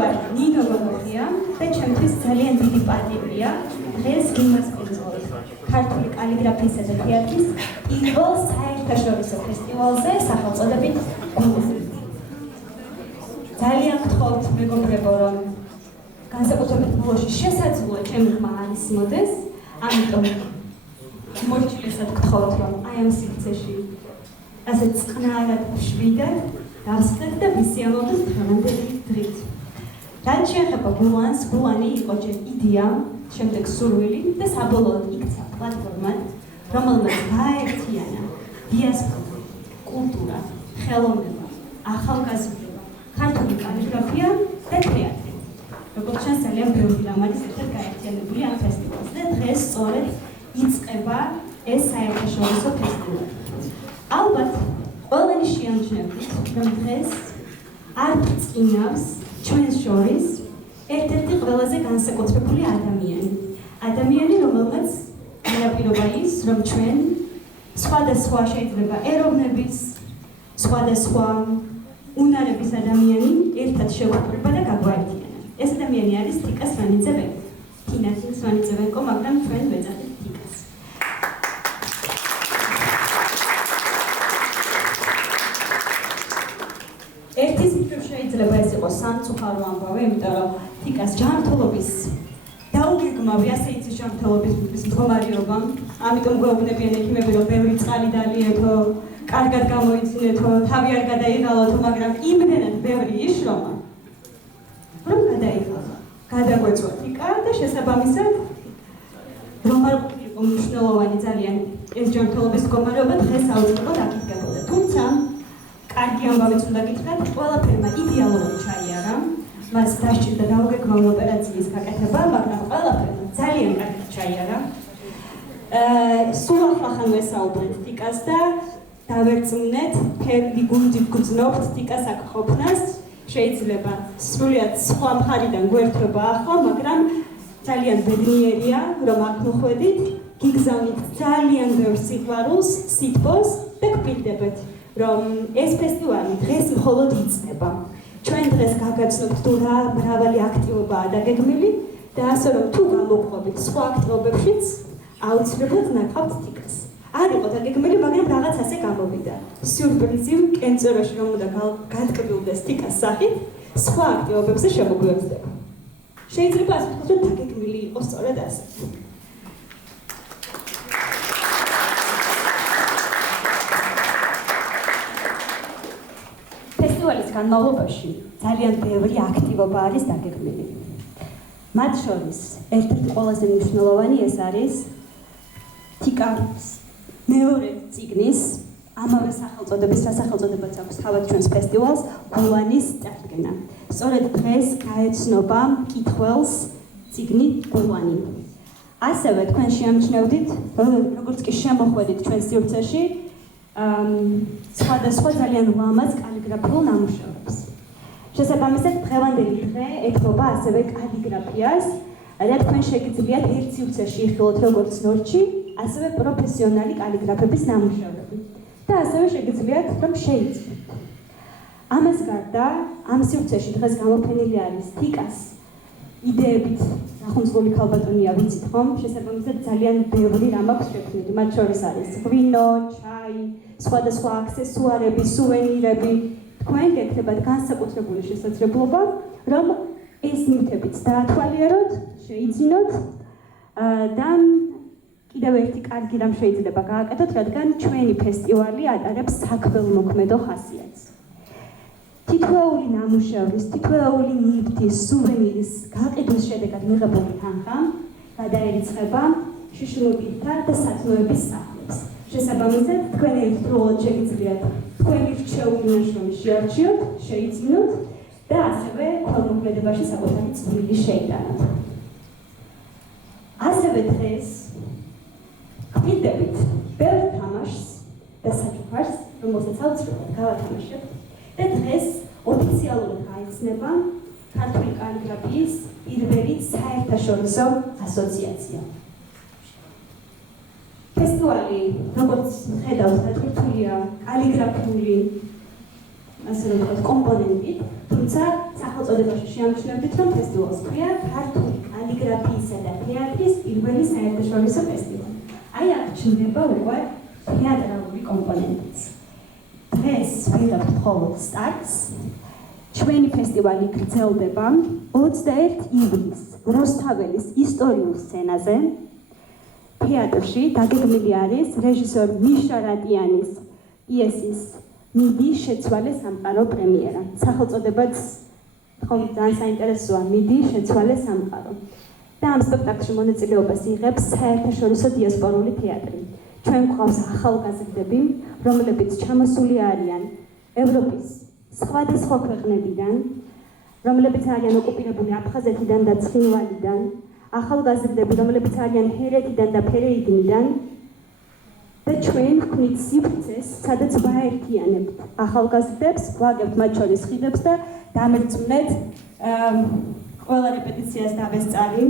ვარ ნინო გოგოხია და ჩემთვის ძალიან დიდი პატივია დღეს გიმასპინძღოლოთ ქართული კალიგრაფიისა და თეატრის პირველ საერთაშორისო ფესტივალზე სახელწოდებით გულანი. ძალიან გთხოვთ მეგობრებო, რომ განსაკუთრებით ბოლოში შესაძლოა ჩემი ხმა არ ისმოდეს, ამიტომ მოჩილესად გთხოვთ, რომ აი ამ სივრცეში ასე წყნარად შვიდად დავსხდეთ და ვისიამოვნოთ დღევანდელი დღით. რაც შეეხება გულანს, გულანი იყო ჯერ იდეა, შემდეგ სურვილი და საბოლოოდ იქცა პლატფორმად, რომელმაც გააერთიანა დიასპორა, კულტურა, ხელოვნება, ახალგაზრდობა, ქართული კალიგრაფია და თეატრი. როგორც ჩანს, ძალიან ბევრი რამ არის ერთად გაერთიანებული ამ ფესტივალზე და დღეს სწორედ იწყება ეს საერთაშორისო ფესტივალი. ალბათ ყველანი შეამჩნევთ, რომ დღეს არ წინავს ჩვენს შორის ერთ-ერთი ყველაზე განსაკუთრებული ადამიანი, რომელმაც განაპირობა ის, რომ ჩვენ სხვადასხვა შეიძლება ეროვნების, სხვადასხვა უნარების ადამიანი ერთად შევხვდება და გაგვაერთიანა. ეს ადამიანი არის თიკა სვანიძე-ბენკო. თინა სვანიძე-ბენკო, მაგრამ ჩვენ ვეძახით თიკას. ერთის მხრივ შეიძლება ეს იყოს სამწუხარო ამბავი, იმიტომ რომ თიკას ჯანმრთელობის დაუგეგმავი, ასე იცის ჯანმრთელობის მდგომარეობა, ამიტომ გვეუბნებიან ექიმები, რომ ბევრი წყალი დალიეთო, კარგად გამოიცინეთო, თავი არ გადაიღალოთო, მაგრამ იმდენად ბევრი იშრომა, რომ გადაიღალა, გადაგვეწვა თიკა და შესაბამისად, რომ არ იყო მნიშვნელოვანი ძალიან ეს ჯანმრთელობის მდგომარეობა, დღეს აუცილებლად აკითხებოდა. თუმცა კარგი ამბავიც უნდა გითხრათ, ყველაფერმა იდეალურად ჩაიარა, მას დასჭირდა დაუგეგმავი ოპერაციის გაკეთება, მაგრამ ყველაფერმა ძალიან კარგად ჩაიარა. სულ ახლა ვესაუბრეთ თიკას და დავერწმუნეთ, ფერდი გუნდით გრძნობთ თიკას აქ ყოფნას, შეიძლება სრულიად სხვა მხარიდან გვერდება ახლა, მაგრამ ძალიან ბედნიერია, რომ აქ მოხვედით, გიგზავნით ძალიან ბევრ სიყვარულს, სითბოს და გპირდებათ, რომ ეს ფესტივალი დღეს მხოლოდ იწყება. ჩვენ დღეს გაგაცნობთ თუ რა მრავალი აქტივობაა დაგეგმილი და ასე რომ თუ გამოვყვებით სხვა აქტივობებშიც, აუცილებლად ნახავთ თიკას. არ იყო დაგეგმილი, მაგრამ რაღაც ასე გამოვიდა. სიურპრიზი კენწეროში რომ უნდა გადკბილდეს თიკას სახით, სხვა აქტივობებზე შემოგვიერთდება. შეიძლება ასე ვთქვათ, რომ დაგეგმილი იყოს სწორედ ასე. ფესტივალის განმავლობაში ძალიან ბევრი აქტივობა არის დაგეგმილი. მათ შორის ერთ-ერთი ყველაზე მნიშვნელოვანი ეს არის თიკას მეორე წიგნის ამავე სახელწოდების სახელწოდებაც აქვს თავად ჩვენს ფესტივალს გულანის წარდგენა. სწორედ დღეს გაეცნობა მკითხველს წიგნი გულანი. ასევე თქვენ შეამჩნევდით, როგორც კი შემოხვედით ჩვენ სივრცეში, სხვადასხვა ძალიან ლამაზ კალიგრაფიულ ნამუშევრებს. შესაბამისად, დღევანდელი დღე ეთქობა ასევე კალიგრაფიას, და თქვენ შეგიძლიათ ერთ სივრცეში იხილოთ როგორც ნორჩი, ასევე პროფესიონალი კალიგრაფების ნამუშევრები და ასევე შეგიძლიათ რომ შეიცვლოთ. ამას გარდა ამ სივრცეში დღეს გამოფენილი არის თიკას იდეებით დახუნცვლული ქალბატონია, ვიცით ხომ? შესაბამისად ძალიან ბევრი რამ აქვს შექმნილი. მათ შორის არის ღვინო, ჩაი, სხვადასხვა აქსესუარები, სუვენირები. თქვენ გექნებათ განსაკუთრებული შესაძლებლობა, რომ ეს ნივთებიც დაათვალიეროთ, შეიძინოთ და კიდევ ერთი კარგი რამ შეიძლება გააკეთოთ, რადგან ჩვენი ფესტივალი ატარებს საქველმოქმედო ხასიათს. თითოეული ნამუშევრის, თითოეული ნივთის, სუვენირის გაყიდვის შედეგად მიღებული თანხა გადაერიცხება შიშიმობილთა და სათნოების სახლებს. შესაბამისად, თქვენ ერთდროულად შეგიძლიათ თქვენი რჩეული ნაშრომი შეარჩიოთ, შეიძინოთ და ასევე ქველმოქმედებაში საკუთარი წვლილი შეიტანოთ. ასევე დღეს გვიდებით ბევრ თამაშს და საჩუქარს, რომელსაც აუცილებლად გავათამაშებთ და დღეს ოფიციალურად გაიხსნება ქართული კალიგრაფიის პირველი საერთაშორისო ასოციაცია. ფესტივალი, როგორც ხედავთ, დატვირთულია კალიგრაფიული ასე რომ ვთქვათ, კომპონენტით, თუმცა სახელწოდებაში შეამჩნევდით, რომ ფესტივალს ქვია ქართული კალიგრაფიისა და თეატრის პირველი საერთაშორისო ფესტივალი. აი აქ ჩნდება უკვე თეატრალური კომპონენტიც. დღეს ვიღებთ მხოლოდ სტარტს. ჩვენი ფესტივალი გრძელდება 21 ივლისს რუსთაველის ისტორიულ სცენაზე. თეატრში დაგეგმილი არის რეჟისორ მიშა რატიანის პიესის მიდი შეცვალე სამყარო პრემიერა. სახელწოდებაც ხომ ძალიან საინტერესოა, მიდი შეცვალე სამყარო. და ამ სპექტაკლში მონაწილეობას იღებს საერთაშორისო დიასპორული თეატრი. ჩვენ გვყავს ახალგაზრდები, რომლებიც ჩამოსული არიან ევროპის სხვადასხვა ქვეყნებიდან, რომლებიც არიან ოკუპირებული აფხაზეთიდან და ცხინვალიდან, ახალგაზრდები, რომლებიც არიან ჰერეთიდან და ფერეიდნიდან და ჩვენ ვქმნით სივრცეს, სადაც ვაერთიანებთ ახალგაზრდებს, ვაგებთ მათ შორის ხიდებს და დამერწმუნეთ ყველა რეპეტიციას დავესწარი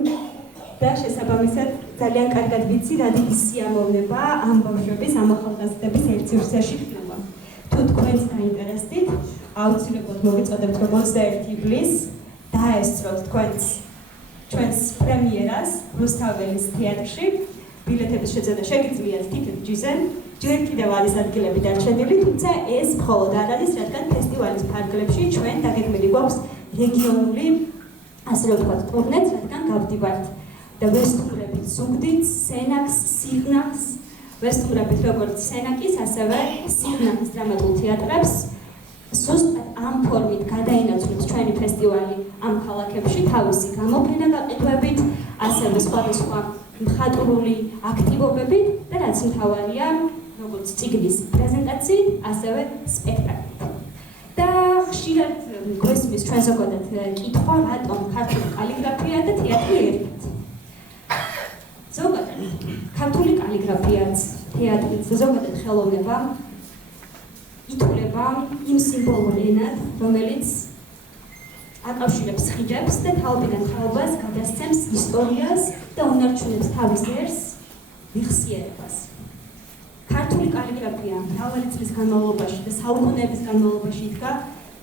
და შესაბამისად ძალიან კარგად ვიცი, რა დიდი სიამოვნება ამ ბავშვების, ამ ახალგაზრდების ერთ სივრცეში ხდება. თუ თქვენს დაინტერესდით, აუცილებლად მოგეწოდებთ, რომ 21 ივლისს დაესწროთ ჩვენს პრემიერას რუსთაველის თეატრში. ბილეთების შეძენა შეგიძლიათ თითქმის ჯიზე. ჯერ კიდევ არის ადგილები დარჩენილი, თუმცა ეს მხოლოდ არ არის, რადგან ფესტივალის ფარგლებში ჩვენ დაგეგმილი გვაქვს რეგიონული, ასე რომ ვთქვათ, ტურნეც, რადგან გავდივართ და ვესტუმრებით ზუგდიდს, სენაკს, სიღნაღს, ვესტუმრებით როგორც სენაკის, ასევე სიღნაღის დრამატულ თეატრებს. ზუსტად ამ ფორმით გადაინაცვლებს ჩვენი ფესტივალი ამ ქალაქებში თავისი გამოფენა გაყიდვებით, ასევე სხვადასხვა მხატვრული აქტივობებით და რაც მთავარია, როგორც წიგნის პრეზენტაციით, ასევე სპექტაკლით. და ხშირად გვესმის ჩვენ ზოგადად კითხვა, რატომ ქართული კალიგრაფია და თეატრი ერთად. ზოგადად ქართული კალიგრაფიაც, თეატრიც და ზოგადად ხელოვნება ითვლება იმ სიმბოლურ ენად, რომელიც აკავშირებს ხიდებს და თაობიდან თაობას გადასცემს ისტორიას და უნარჩუნებს თავის ერს, მიხსიერებას. ქართული კალიგრაფია მრავალი წლის განმავლობაში და საუკუნეების განმავლობაში იდგა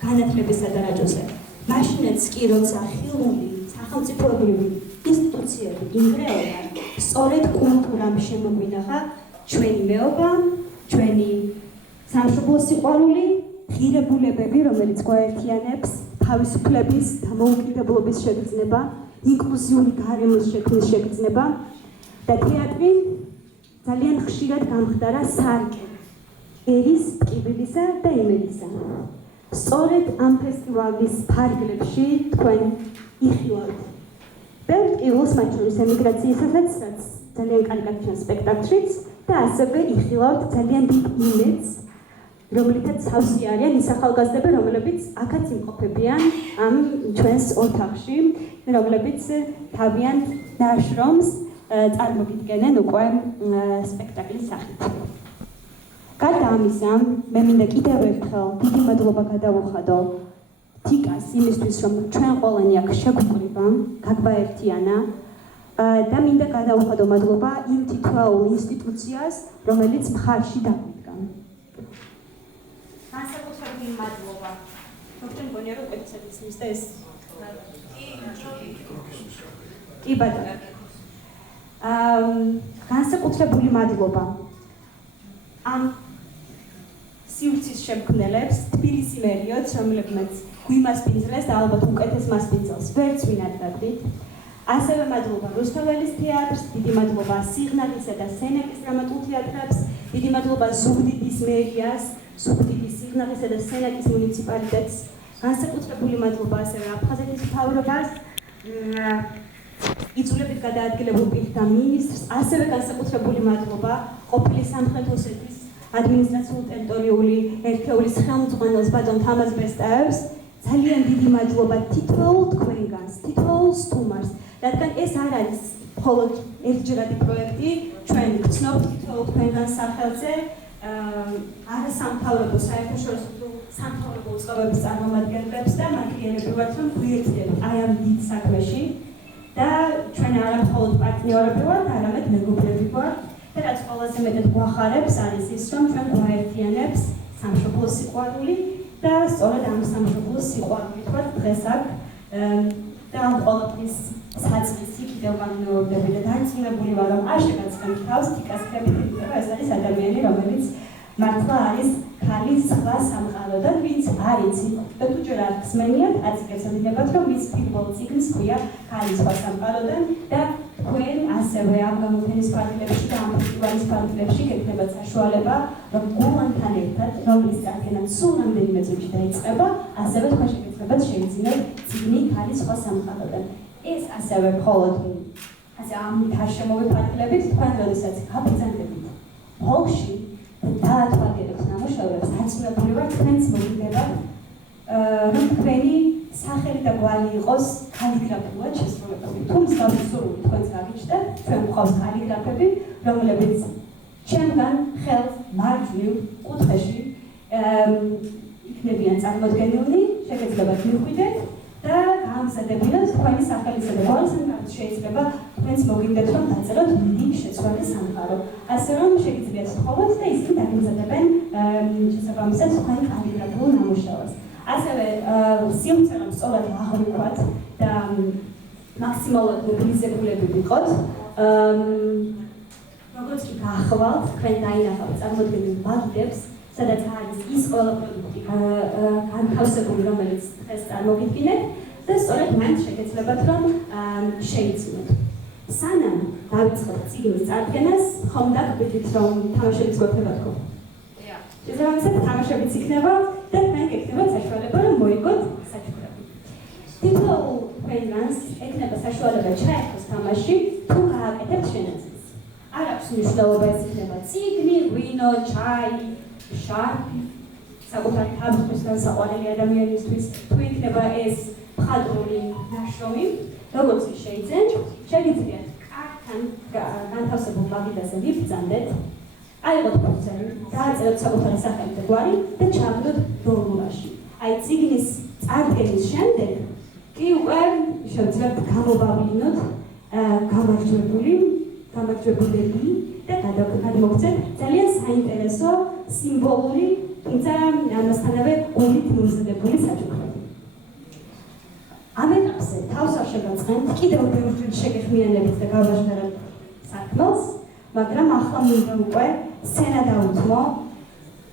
განათლების სადარაჯოზე. მაშინაც კი, როცა ხილული სახელმწიფოებრივი ინსტიტუციები ინგრეოდა, სწორედ კულტურამ შემოგვინახა ჩვენი მეობა, ჩვენი სამშობლო სიყვარული, ღირებულებები, რომელიც გვაერთიანებს, თავისუფლების, დამოუკიდებლობის შეგრძნება, ინკლუზიური გარემოს შექმნის შეგრძნება და თეატრი ძალიან ხშირად გამხდარა სარკე ერის, ტკივილისა და იმედისა. სწორედ ამ ფესტივალის ფარგლებში თქვენ იხილავთ ბევრ ტკივილს, მათ შორის ემიგრაციისასაც, რაც ძალიან კარგად ჩანს სპექტაკლშიც და ასევე იხილავთ ძალიან დიდ იმედს, რომლითაც სავსე არიან ის ახალგაზრდები, რომლებიც აქაც იმყოფებიან ამ ჩვენს ოთახში, რომლებიც თავიანთ ნაშრომს წარმოგიდგენენ უკვე სპექტაკლის სახით. გარდა ამისა, მე მინდა კიდევ ერთხელ დიდი მადლობა გადავუხადო თიკას იმისთვის, რომ ჩვენ ყველანი აქ შეგვკრიბა, გაგვაერთიანა და მინდა გადავუხადო მადლობა იმ თითოეულ ინსტიტუციას, რომელიც მხარში დაგვიდგა. განსაკუთრებული მადლობა. დოქტორ მგონია რომ უკეთესად ისმის და ეს კი ბატონო. განსაკუთრებული მადლობა ამ სივრცის შემქმნელებს, თბილისი მერიოც, რომლებმაც გვიმასპინძლეს და ალბათ უკეთეს მასპინძელს ვერც ვინადგავდით. ასევე მადლობა რუსთაველის თეატრს, დიდი მადლობა სიღნაღისა და სენაკის დრამატულ თეატრებს, დიდი მადლობა ზუგდიდის მერიას, ზუგდიდის, სიღნაღისა და სენაკის მუნიციპალიტეტს, განსაკუთრებული მადლობა ასევე აფხაზეთის მთავრობას, იწულებით გადაადგილებულ პირთა მინისტრს, ასევე განსაკუთრებული მადლობა ყოფილი სამხრეთ ოსეთის ადმინისტრაციულ-ტერიტორიული ერთეულის ხელმძღვანელს ბატონ თამაზ ბესტაევს, ძალიან დიდი მადლობა თითოეულ თქვენგანს, თითოეულ სტუმარს, რადგან ეს არ არის მხოლოდ ერთჯერადი პროექტი, ჩვენ გცნობთ თითოეულ თქვენგანს სახელზე, არასამთავრობო, საერთაშორისო სამთავრობო უწყებების წარმომადგენლებს და მადლიერებრივად რომ გვიერთდებით აი ამ დიდ საქმეში და ჩვენ არა მხოლოდ პარტნიორები ვართ, არამედ მეგობრები ვართ და რაც ყველაზე მეტად გვახარებს არის ის, რომ ჩვენ გვაერთიანებს სამშობლო სიყვარული და სწორედ ამ სამშობლოს სიყვარული თქვა დღეს აქ და ამ ყოველთვის საწყისი კიდევ განმეორდები და დარწმუნებული ვარ, რომ არ შეგაცხებთ თავს თიკასხებით, იმიტომ რომ ეს არის ადამიანი, რომელიც მართლა არის ქალი სხვა სამყაროდან, ვინც არ იცით და თუ ჯერ არ გსმენიათ, აწიგებსადინებათ, რომ მის პირველ წიგნს ჰქვია ქალი სხვა სამყაროდან და თქვენ ასევე ამ გამოფენის ფარგლებში და ამ ფესტივალის ფარგლებში გექნებათ საშუალება, რომ გულანთან ერთად, რომლის წარდგენა სულ რამდენიმე წუთში დაიწყება, ასევე თქვენ შეგეცდებათ შეიძინოთ წიგნი ქალი სხვა სამყაროდან. ეს ასევე მხოლოდ ასე ამ თარშემოვე ფარგლებით თქვენ როდესაც გაბრძანდებით ბოლში დაათვალიერებთ ნამუშევრებს, დარწმუნებული ვარ, თქვენც მოგიდებათ, რომ თქვენი სახელი და გვარი იყოს კალიგრაფულად შესრულებული. თუ მსგავსი სურვილი თქვენს გაგიჩნდათ, ჩვენ გვყავს კალიგრაფები, რომლებიც ჩემგან ხელს მარჯვნივ კუთხეში იქნებიან წარმოდგენილნი, შეგეძლებათ მიხვიდეთ და გაამზადებინოთ თქვენი სახელისა და გვარის, რაც შეიძლება თქვენც მოგინდეთ, რომ დაწეროთ დიდი შეცვლილი სამყარო. ასე რომ შეგიძლიათ თხოვოთ და ისინი დაგემზადებენ შესაბამისად თქვენ კალიგრაფიულ ნამუშევრს. ასევე სიმღერამ სწორად აღვიქვათ და მაქსიმალურად მობილიზებულები ვიყოთ. როგორც კი გახვალთ, თქვენ დაინახავთ წარმოდგენილ მაგიდებს, სადაც არის ის ყველა პროდუქტი განთავსებული, რომელიც დღეს წარმოგიდგინეთ და სწორედ მაინც შეგეძლებათ, რომ შეიცინოთ. სანამ დავიწყოთ წიგნის წარდგენას, ხომ დაგგვიდით, რომ თამაშებიც გვექნება თქო? შესაბამისად, თამაშებიც იქნება და თქვენ გექნებათ საშუალება, რომ მოიგოთ საჩუქრები. თითოეულ თქვენგანს ექნება საშუალება ჩაერთოს თამაში, თუ გააკეთებთ შენაძენს. არ აქვს მნიშვნელობა, ეს იქნება წიგნი, ღვინო, ჩაი, შარფი, საკუთარი თავისთვის განსაყვანელი ადამიანისთვის, თუ იქნება ეს მხატვრული ნაშრომი, როგორც კი შეიძენთ, შეგიძლიათ კარგთან განთავსებულ მაგიდაზე ვიბრძანდეთ, აიღოთ ფურცელი, დააწეროთ საკუთარი სახელი და გვარი და ჩავდოთ ბოლოში. აი წიგნის წარდგენის შემდეგ კი უკვე შევძლებთ გამოვავლინოთ გამარჯვებულები და გადმოგცეთ ძალიან საინტერესო სიმბოლური, თუმცა ამასთანავე გულით მომზადებული საჩუქრები. ამ ეტაპზე თავს არ შეგაწყენთ, კიდევ ბევრი შეგეხმიანებით და გავაჟღერებთ საქმელს, მაგრამ ახლა მინდა უკვე სცენა დავუთმო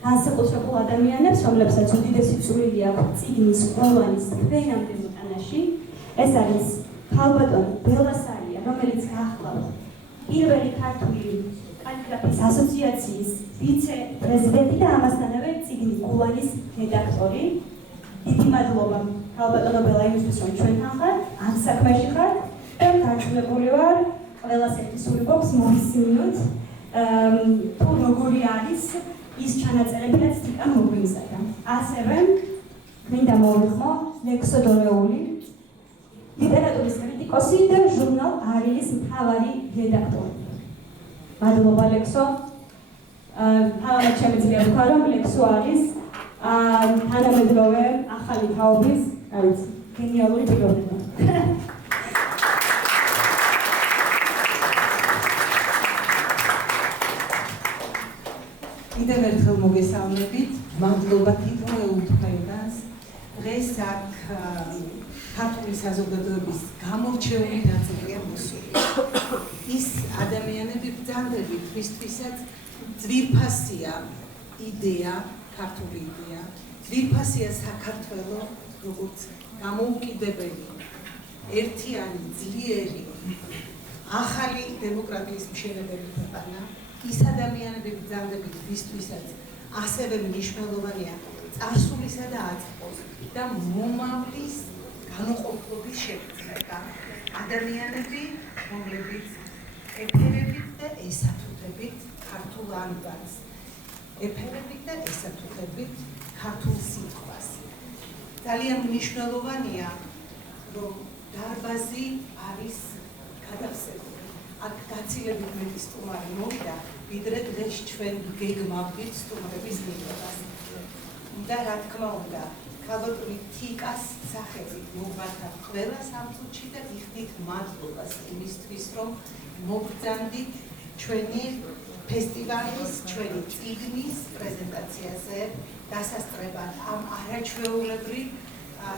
განსაკუთრებულ ადამიანებს, რომლებსაც უდიდესი წვლილი აქვს წიგნის ყველანის თქვენამდე მოტანაში. ეს არის ქალბატონი ბელასარია, რომელიც გახლავთ პირველი ქართული კალიგრაფიის ასოციაციის ვიცე-პრეზიდენტი და ამასთანავე წიგნის გულანის რედაქტორი. დიდი მადლობა ქალბატონო ბელა იმისთვის, რომ ჩვენთან ხართ, ამ საქმეში ხართ და დარწმუნებული ვარ, ყველას ერთი სული გვაქვს მოვისმინოთ თუ როგორი არის ის ჩანაწერები, რაც თიკამ მოგვიმზადა. ასევე მინდა მოვიხმო ლექსო დორეული, ლიტერატურის კრიტიკოსი და ჟურნალ „არილის“ მთავარი რედაქტორი. მადლობა ლექსო. თავად შემიძლია ვთქვა, რომ ლექსო არის თანამედროვე ახალი თაობის, გენიალური პიროვნება. კიდევ ერთხელ მოგესალმებით, მადლობა თითოეულ თქვენგანს. დღეს აქ ქართული საზოგადოების გამორჩეული ნაწილია მოსული. ის ადამიანები ბრძანდებით, ვისთვისაც ძვირფასია იდეა, ქართული იდეა, ძვირფასია საქართველო, როგორც გამოუკიდებელი, ერთიანი, ძლიერი, ახალი დემოკრატიის მშენებელი ქვეყანა. ის ადამიანები ბრძანდებით, ვისთვისაც ასევე მნიშვნელოვანია წარსულისა და აწმყოს და მომავლის განუყოფობის შეგრძნება. ადამიანები, რომლებიც ეფერებით და ესათუთებით ქართულ ანბანს, ეფერებით და ესათუთებით ქართულ სიტყვას. ძალიან მნიშვნელოვანია, რომ დარბაზი არის გადავსებული. აქ გაცილებით მეტი სტუმარი მოვიდა, ვიდრე დღეს ჩვენ გეგმავდით სტუმრების მიღებას. და რა თქმა უნდა, ქალბატონი თიკას სახელით მოგმართავთ ყველა სამწუთში და ვიხდით მადლობას იმისთვის, რომ მოგბრძანდით ჩვენი ფესტივალის ჩვენი წიგნის პრეზენტაციაზე დასასწრებად ამ არაჩვეულებრივ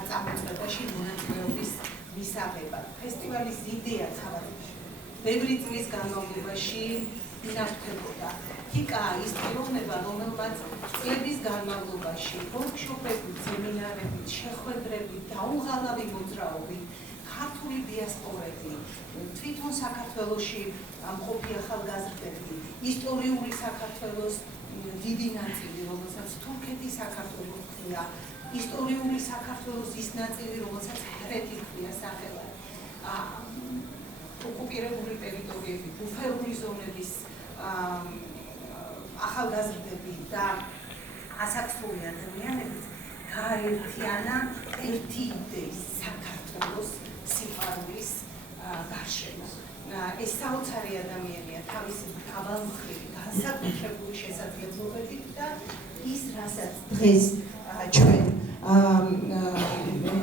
წამოწყებაში მონაწილეობის მისაღებად. ფესტივალის იდეა თავად ბევრი წლის განმავლობაში ინარჩუნებოდა. თიკა ის პიროვნება, რომელმაც წლების განმავლობაში ვორქშოპებით, სემინარებით, შეხვედრებით, დაუღალავი მოძრაობით ქართული დიასპორები, თვითონ საქართველოში მყოფი ახალგაზრდები, ისტორიული საქართველოს დიდი ნაწილი, რომელსაც თურქეთის საქართველო ჰქვია, ისტორიული საქართველოს ის ნაწილი, რომელსაც ჰერეთი ჰქვია სახელად, ოკუპირებული ტერიტორიები, ბუფერული ზონების ახალგაზრდები და ასაკსრული ადამიანები გააერთიანა ერთი იდეის საქართველოს სიყვარულის გარშემო. ეს საოცარი ადამიანია თავისი მრავალმხრივი განსაკუთრებული შესაძლებლობებით და ის, რასაც დღეს ჩვენ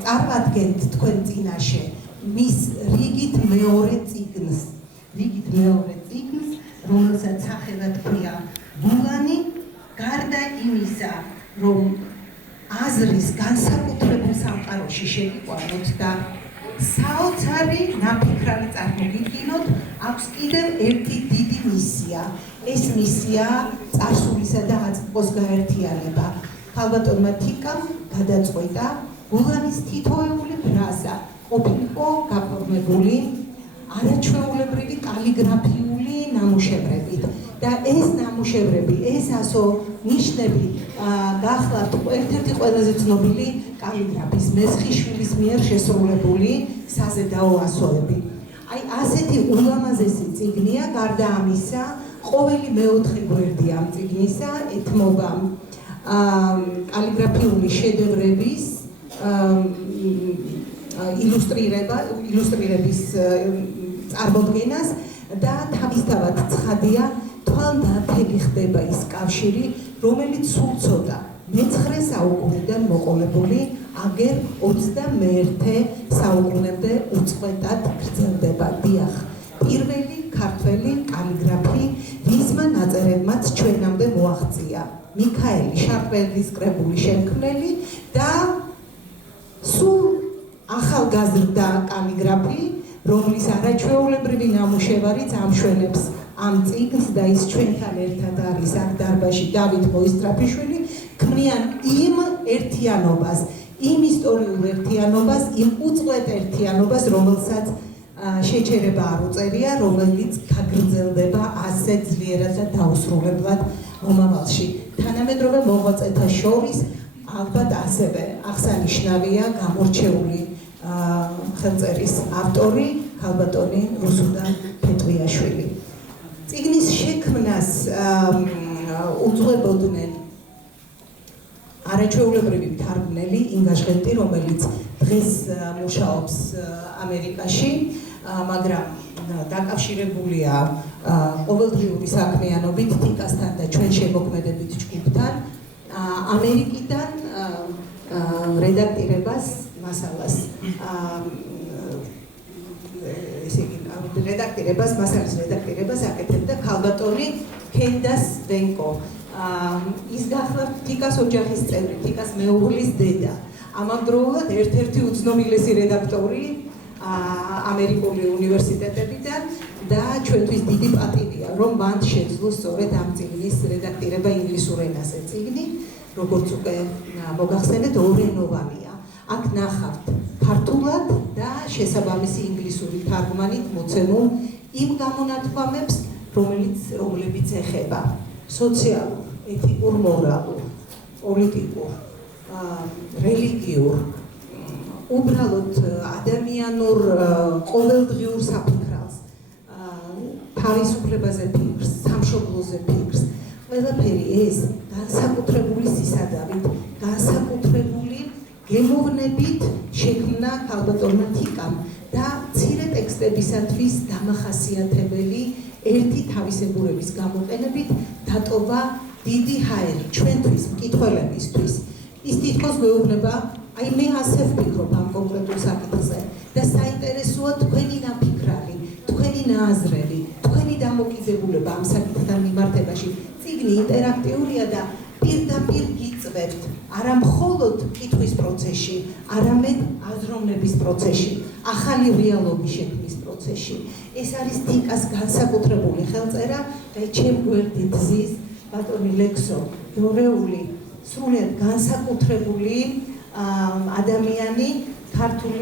წარმატგენთ თქვენ წინაშე მის რიგით მეორე წიგნს, რომელსაც სახელად ჰქვია ბულანი, გარდა იმისა, რომ აზრის განსაკუთრებულ სამყაროში შევიყვანოთ და საოცარი ნაფიქრალი წარმოგიდგინოთ, აქვს კიდევ ერთი დიდი მისია. ეს მისია წარსულისა და აწმყოს გაერთიანება. ქალბატონმა თიკამ გადაწყვეტა ბულანის თითოეული ფრაზა ყოფილიყო გაფორმებული არაჩვეულებრივი კალიგრაფიული ნამუშევრებით და ეს ნამუშევრები, ეს ასო ნიშნები გახლავთ ერთ-ერთი ყველაზე ცნობილი კალიგრაფის მესხიშვილის მიერ შესრულებული საზედაო ასოები. აი ასეთი ულამაზესი წიგნია, გარდა ამისა, ყოველი მეოთხე გვერდი ამ წიგნისა ეთმობა კალიგრაფიული შედევრების ილუსტრირების წარმოდგენას და თავისთავად ცხადია თვალდათელი ხდება ის კავშირი, რომელიც სულ ცოტა მე-9 საუკუნიდან მოყოლებული აგერ 21 საუკუნემდე უწყვეტად გრძელდება. დიახ, პირველი ქართველი კალიგრაფი, ვისმა ნაწერებმაც ჩვენამდე მოაღწია, მიქაელი შარპელის კრებული შემქმნელი და სულ ახალგაზრდა კალიგრაფი, რომლის არაჩვეულებრივი ნამუშევარიც ამშვენებს ამ წიგნს და ის ჩვენთან ერთად არის აქ დარბაზში დავით მოისტრაფიშვილი, ქმნიან იმ ერთიანობას, იმ ისტორიულ ერთიანობას, იმ უწყვეტ ერთიანობას, რომელსაც შეჩერება არ უწერია, რომელიც გაგრძელდება ასე ძლიერად და დაუსრულებლად მომავალში. თანამედროვე მოღვაწეთა შორის ალბათ ასევე აღსანიშნავია გამორჩეული ხელწერის ავტორი ქალბატონი რუსუდა ფეტვიაშვილი. წიგნის შექმნას უძღვებოდნენ არაჩვეულებრივი მთარგმნელი ინგა ჟღენტი, რომელიც დღეს მუშაობს ამერიკაში, მაგრამ დაკავშირებულია ყოველდღიური საქმიანობით თიკასთან და ჩვენ შემოქმედებით ჯგუფთან. ამერიკიდან რედაქტირებას მასალას მასალის რედაქტირებას აკეთებდა ქალბატონი ქენდას ვენკო. ის გახლავთ თიკას ოჯახის წევრი, თიკას მეუღლის დედა. ამავდროულად ერთ-ერთი უცნობილესი რედაქტორი ამერიკული უნივერსიტეტებიდან და ჩვენთვის დიდი პატივია, რომ მან შეძლო სწორედ ამ წიგნის რედაქტირება ინგლისურ ენაზე. წიგნი, როგორც უკვე მოგახსენეთ, ორენოვანია. აქ ნახავთ ქართულად და შესაბამისი ინგლისური თარგმანით მოცემულ იმ გამონათქვამებს, რომლებიც ეხება სოციალურ, ეთიკურ, მორალურ, პოლიტიკურ, რელიგიურ, უბრალოდ ადამიანურ ყოველდღიურ საფიქრალს, თავისუფლებაზე ფიქრს, სამშობლოზე ფიქრს. ყველაფერი ეს განსაკუთრებული სისადავით, განსაკუთრებული გემოვნებით შექმნა ქალბატონმა თიკამ და მცირე ტექსტებისათვის დამახასიათებელი ერთი თავისებურების გამოყენებით დატოვა დიდი ჰაერი ჩვენთვის, მკითხველებისთვის. ის თითქოს გვეუბნება, აი მე ასე ვფიქრობ ამ კონკრეტულ საკითხზე და საინტერესოა თქვენი ნაფიქრალი, თქვენი ნააზრევი, თქვენი დამოკიდებული დამოკიდებულება ამ საკითხთან მიმართებაში. წიგნი ინტერაქტიულია და პირდაპირ გიწვევთ არა მხოლოდ კითხვის პროცესში, არამედ აზროვნების პროცესში, ახალი რეალობის შექმნის პროცესში. ეს არის თიკას განსაკუთრებული ხელწერა და ჩემ გვერდით ზის ბატონი ლექსო დორეული, სრულიად განსაკუთრებული ადამიანი ქართული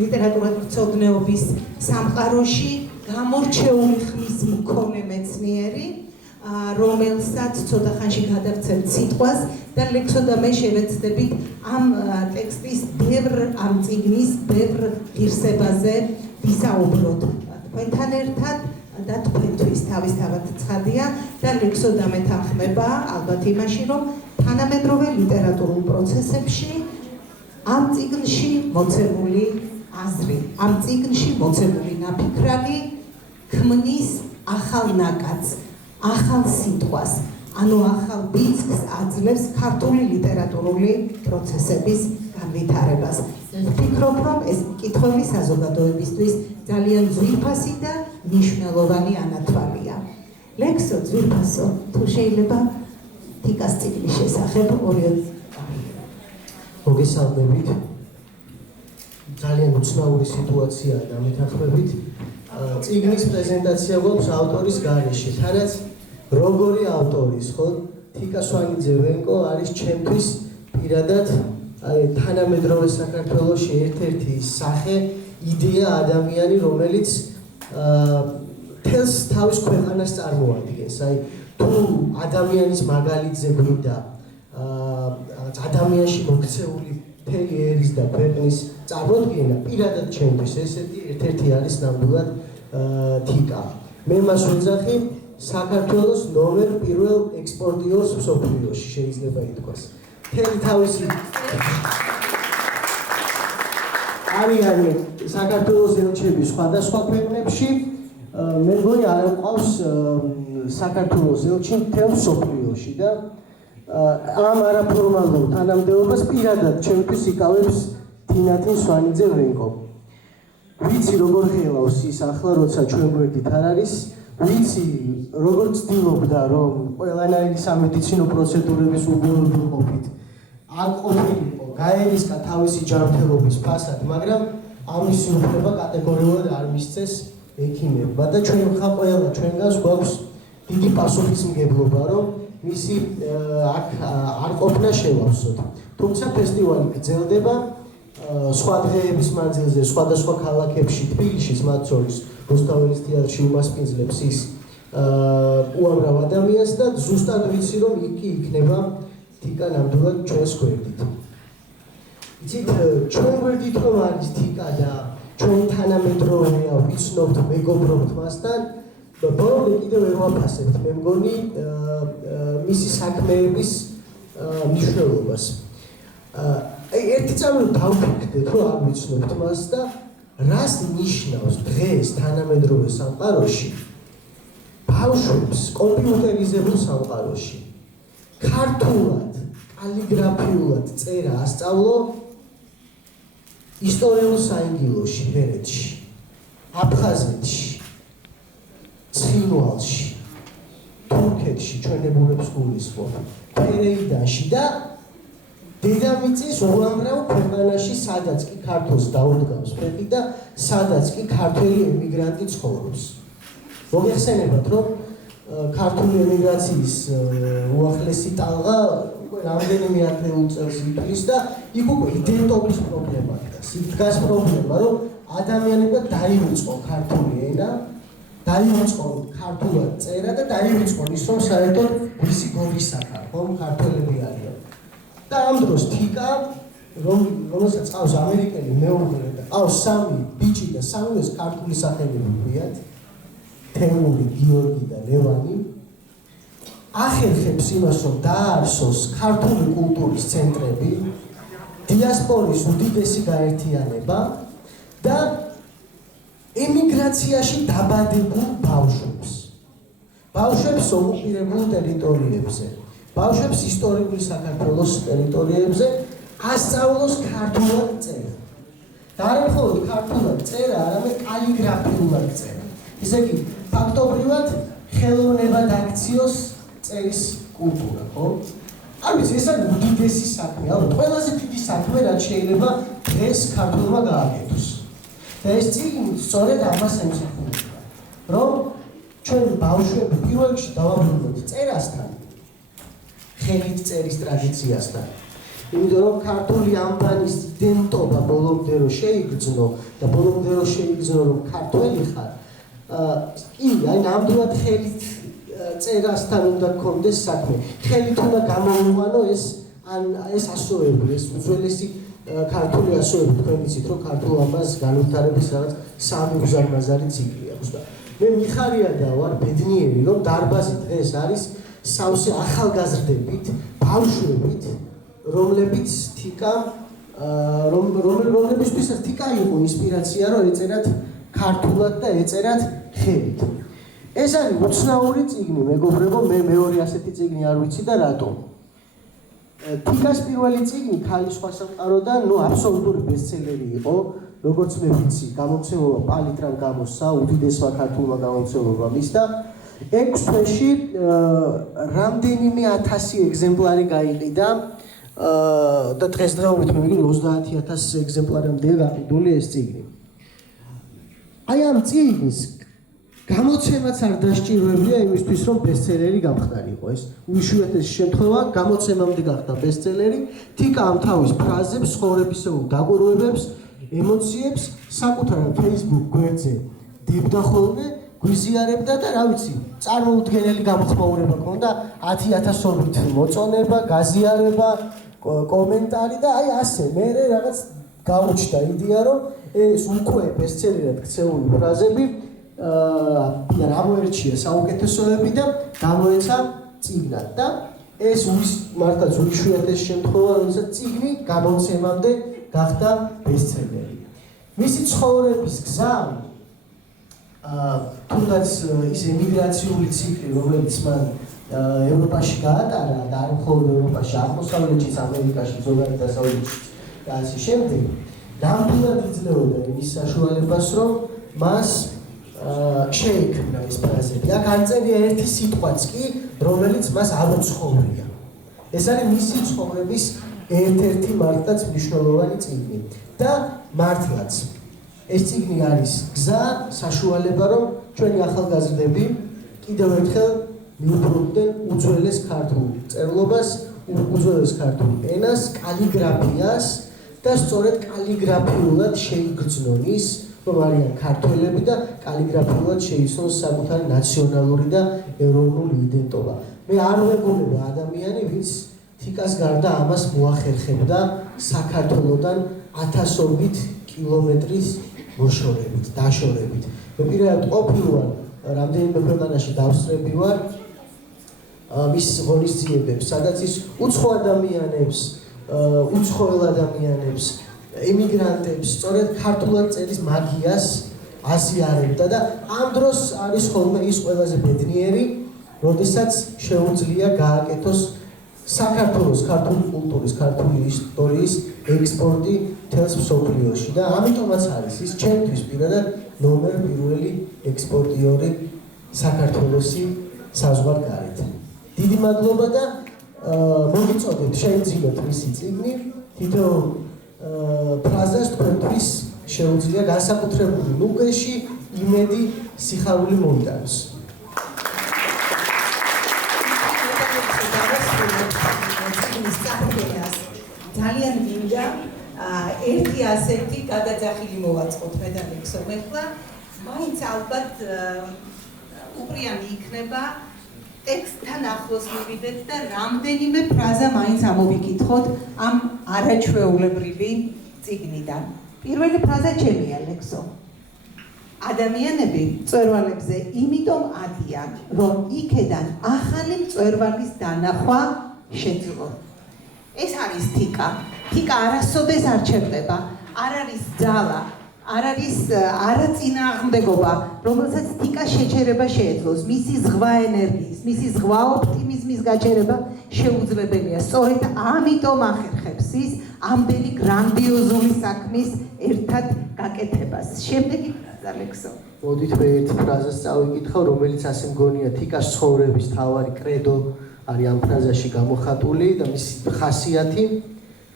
ლიტერატურათმცოდნეობის სამყაროში, გამორჩეული ხმის მქონე მეცნიერი, რომელსაც ცოტა ხანში გადავცემთ სიტყვას და ლექსო და მე შევეცდებით ამ ტექსტის ამ წიგნის ბევრ ღირსებაზე ვისაუბროთ თქვენთან ერთად და თქვენთვის თავისთავად ცხადია და ლექსო და მე თანხმება ალბათ იმაში, რომ თანამედროვე ლიტერატურულ პროცესებში ამ წიგნში მოცემული აზრი, ამ წიგნში მოცემული ნაფიქრანი ქმნის ახალ ნაკადს, ახალ სიტყვას, ანუ ახალ ბიძგს აძლევს ქართული ლიტერატურული პროცესების განვითარებას. ვფიქრობ, რომ ეს კითხვები საზოგადოებისთვის ძალიან ძვირფასი და მნიშვნელოვანი ანათვალია. ლექსო, ძვირფასო, თუ შეიძლება თიკას წიგნის შესახებ მოგესალმებით. ძალიან უცნაური სიტუაციაა და მეთანხმებით. წიგნის პრეზენტაცია გვაქვს ავტორის გარეშე. თანაც როგორი ავტორის, ხო? თიკა სვანიძე-ვენკო არის ჩემთვის პირადად თანამედროვე საქართველოში ერთ-ერთი სახე, იდეა, ადამიანი, რომელიც თელს თავის ქვეყანას წარმოადგენს. აი, თუ ადამიანის მაგალითზე გვინდა ადამიანში მოქცეული მთელი ერის და ქვეყნის წარმოდგენა, პირადად ჩემთვის ესეთი ერთ-ერთი არის ნამდვილად თიკა. მე მას ვეძახი საქართველოს ნომერ პირველ ექსპორტიორს მსოფლიოში, შეიძლება ითქვას. მთელი თავისი არიან საქართველოს ელჩები სხვადასხვა ქვეყნებში, მე მგონი არ მყავს საქართველოს ელჩი მთელ მსოფლიოში და ამ არაფორმალურ თანამდებობას პირადად ჩემთვის იკავებს თინათინ სვანიძე-ვენკო. ვიცი როგორ ღელავს ის ახლა, როცა ჩვენ გვერდით არ არის, ვიცი როგორ ცდილობდა, რომ ყველანაირი სამედიცინო პროცედურების უგულვებობით არ ყოფილიყო, გაერისკა თავისი ჯანმრთელობის ფასად, მაგრამ ამის უფლება კატეგორიულად არ მისცეს ექიმებმა და ჩვენ ხა ყველა ჩვენგანს გვაქვს დიდი პასუხისმგებლობა, რომ მისი აქ არ ყოფნა შევავსოთ. თუმცა ფესტივალი გრძელდება სხვა დღეების მანძილზე, სხვადასხვა ქალაქებში, თბილისშიც მათ შორის რუსთაველის თეატრში უმასპინძლებს ის უამრავ ადამიანს და ზუსტად ვიცი, რომ იქ იქნება თიკა ნამდვილად ჩვენს გვერდით. იცით, ჩვენ გვერდით რომ არის თიკა და ჩვენ თანამედროვეა, ვიცნობთ, მეგობრობთ მასთან, ბოლომდე კიდევ ვერ ვაფასებთ, მე მგონი მისი საქმეების მნიშვნელობას. ერთი წამი დავფიქრდეთ, რომ არ ვიცნობთ მას და რას ნიშნავს დღეს თანამედროვე სამყაროში ბავშვებს კომპიუტერიზებულ სამყაროში ქართულად, კალიგრაფიულად წერა ასწავლო ისტორიულ საინგილოში, ჰერეთში, აფხაზეთში, ცხინვალში, თურქეთში, ჩვენებურებს გულისხმობ, პერეიდანში და დედამიწის უამრავ ქვეყანაში, სადაც კი ქართულს დაუდგავს ფეხი და სადაც კი ქართველი ემიგრანტი ცხოვრობს. მოგეხსენებათ, რომ ქართული ემიგრაციის უახლესი ტალღა რამდენიმე ათეულ წელს ითვლის და იქ უკვე იდენტობის პრობლემა დგას. იქ დგას პრობლემა, რომ ადამიანებმა დაივიწყონ ქართული ენა, დაივიწყონ ქართულად წერა და დაივიწყონ ის, რომ საერთოდ ვისი გოგისახარ, ხომ ქართველები არიან. და ამ დროს თიკა, რომელსაც ყავს ამერიკელი მეუღლე და ყავს სამი ბიჭი და სამივეს ქართული სახელები ჰქვიათ, თემური, გიორგი და ლევანი, ახერხებს იმას, რომ დაარსოს ქართული კულტურის ცენტრები, დიასპორის უდიდესი გაერთიანება და ემიგრაციაში დაბადებულ ბავშვებს. ბავშვებს ოკუპირებულ ტერიტორიებზე. ბავშვებს ისტორიული საქართველოს ტერიტორიებზე ასწავლოს ქართულად წერა. და არა მხოლოდ ქართულად წერა, არამედ კალიგრაფიულად წერა. ისე იგი, ფაქტობრივად ხელოვნებად აქციოს წერის კულტურა, ხო? არ ვიცი, ეს არის უდიდესი საქმე, ალბათ ყველაზე დიდი საქმე, რაც შეიძლება დღეს ქართულმა გააკეთოს. და ეს წიგნი სწორედ ამას ემსახურება, რომ ჩვენ ბავშვები პირველ რიგში დავაბრუნოთ წერასთან, ხელით წერის ტრადიციასთან. იმიტომ რომ ქართული ამბანის იდენტობა ბოლომდე რომ შეიგრძნო და ბოლომდე რომ შეიგრძნო რომ ქართველი ხარ, კი, აი ნამდვილად ხელით წერასთან უნდა გქონდეს საქმე. ხელით უნდა გამოვიყვანო ეს ასოები, ეს უძველესი ქართული ასოები, თქვენ იცით რომ ქართულ ამბანს განვითარების რაღაც 3 უზარმაზარი ციკლი აქვს და მე მიხარია და ვარ ბედნიერი რომ დარბაზი დღეს არის სავსე ახალგაზრდებით, ბავშვებით, რომლებიც თიკა რომლებისთვისაც თიკა იყო ინსპირაცია რომ ეწერათ ქართულად და ეწერათ ხელით. ეს არის უცნაური წიგნი, მეგობრებო, მე მეორე ასეთი წიგნი არ ვიცი და რატომ. თიკას პირველი წიგნი ქალის სხვა სამყაროდან, აბსოლუტური ბესტსელერი იყო, როგორც მე ვიცი, გამომცემლობა პალიტრამ გამოსცა, უდიდესმა ქართულმა გამომცემლობამ ის და 6 თვეში რამდენიმე 1000 ეგზემპლარი გაიყიდა და დღესდღეობით მე მგონი 30000 ეგზემპლარამდეა გაყიდული ეს წიგნი. აი ამ წიგნის გამოცემაც არ დასჭიროებია იმისთვის, რომ ბესტსელერი გამხდარიყო. ეს უიშვიათესი შემთხვევა, გამოცემამდე გახდა ბესტსელერი, თიკა ამ თავის ფრაზებს, ცხოვრებისეულ დაკვირვებებს, ემოციებს საკუთარ Facebook გვერდზე დებდა ხოლმე, გვიზიარებდა და რა ვიცი, წარმოუდგენელი გამოხმაურება ჰქონდა, 10000-ობით მოწონება, გაზიარება, კომენტარი და აი ასე, მე რაღაც გაუჩნდა იდეა, რომ ეს უკვე ბესტსელერად ქცეული ფრაზები გამოერჩია საუკეთესოები და გამოეცა წიგნად და ეს მართლაც უიშვიათესი შემთხვევა, როდესაც წიგნი გამოცემამდე გახდა ბესტსელერი. მისი ცხოვრების გზა თუნდაც ის ემიგრაციული ციკლი, რომელიც მან ევროპაში გაატარა და არ მხოლოდ ევროპაში, აღმოსავლეთშიც, ამერიკაში, ზოგადად დასავლეთშიც და ასე შემდეგ, ნამდვილად იძლეოდა იმის საშუალებას, რომ მას შეიქმნა ეს ფრაზები. აქ არწერია ერთი სიტყვაც კი, რომელიც მას არ უცხოვრია. ეს არის მისი ცხოვრების ერთ-ერთი მართლაც მნიშვნელოვანი წიგნი. და მართლაც ეს წიგნი არის გზა, საშუალება, რომ ჩვენი ახალგაზრდები კიდევ ერთხელ მიუბრუნდნენ უძველეს ქართულ წერლობას, უძველეს ქართულ ენას, კალიგრაფიას და სწორედ კალიგრაფიულად შეიგრძნონ ის, რომ არიან ქართველები და კალიგრაფიულად შეიცნონ საკუთარი ნაციონალური და ეროვნული იდენტობა. მე არ ვეგონება ადამიანი, ვინც თიკას გარდა ამას მოახერხებდა საქართველოდან 1000-ობით კილომეტრის მოშორებით, დაშორებით. მე პირადად ყოფილვარ რამდენიმე ქვეყანაში დავსწრები ვარ მის ღონისძიებებს, სადაც ის უცხო ადამიანებს, უცხოელ ადამიანებს, ემიგრანტებს, სწორედ ქართულად წერის მაგიას აზიარებდა და ამ დროს არის ხოლმე ის ყველაზე ბედნიერი, როდესაც შეუძლია გააკეთოს საქართველოს ქართული კულტურის, ქართული ისტორიის ექსპორტი მთელს მსოფლიოში და ამიტომაც არის ის ჩემთვის პირადად ნომერ პირველი ექსპორტიორი საქართველოსი საზღვარგარეთ. დიდი მადლობა და მოგიწოდეთ შეიძინოთ მისი წიგნი, თითოეულ ფრაზას თქვენთვის შეუძლია განსაკუთრებული ლუგეში იმედი სიხარული მოიტანოს. ძალიან მინდა ერთი ასეთი გადაძახილი მოვაწყოთ მე და მეგზაურებმა, მაინც ალბათ უპრიანი იქნება ტექსტთან ახლოს მივიდეთ და რამდენიმე ფრაზა მაინც ამოვიკითხოთ ამ არაჩვეულებრივი წიგნიდან. პირველი ფრაზა ჩემია, ლექსო. ადამიანები მწვერვალებზე იმიტომ ადიან, რომ იქედან ახალი მწვერვალის დანახვა შეძლო. ეს არის თიკა. თიკა არასოდეს არ ჩერდება, არ არის ძალა, არ არის არაწინააღმდეგობა, რომელსაც თიკა შეჩერება შეეძლოს. მისი ზღვა ენერგიის, მისი ზღვა ოპტიმიზმის გაჩერება შეუძლებელია. სწორედ ამიტომ ახერხებს ის ამდენი გრანდიოზული საქმის ერთად გაკეთებას. შემდეგი ფრაზა ლექსო. მოდით მე ერთ ფრაზას წავიკითხავ, რომელიც ასე მგონია თიკას ცხოვრების თავარი კრედო არის ამ ფრაზაში გამოხატული და მისი ხასიათი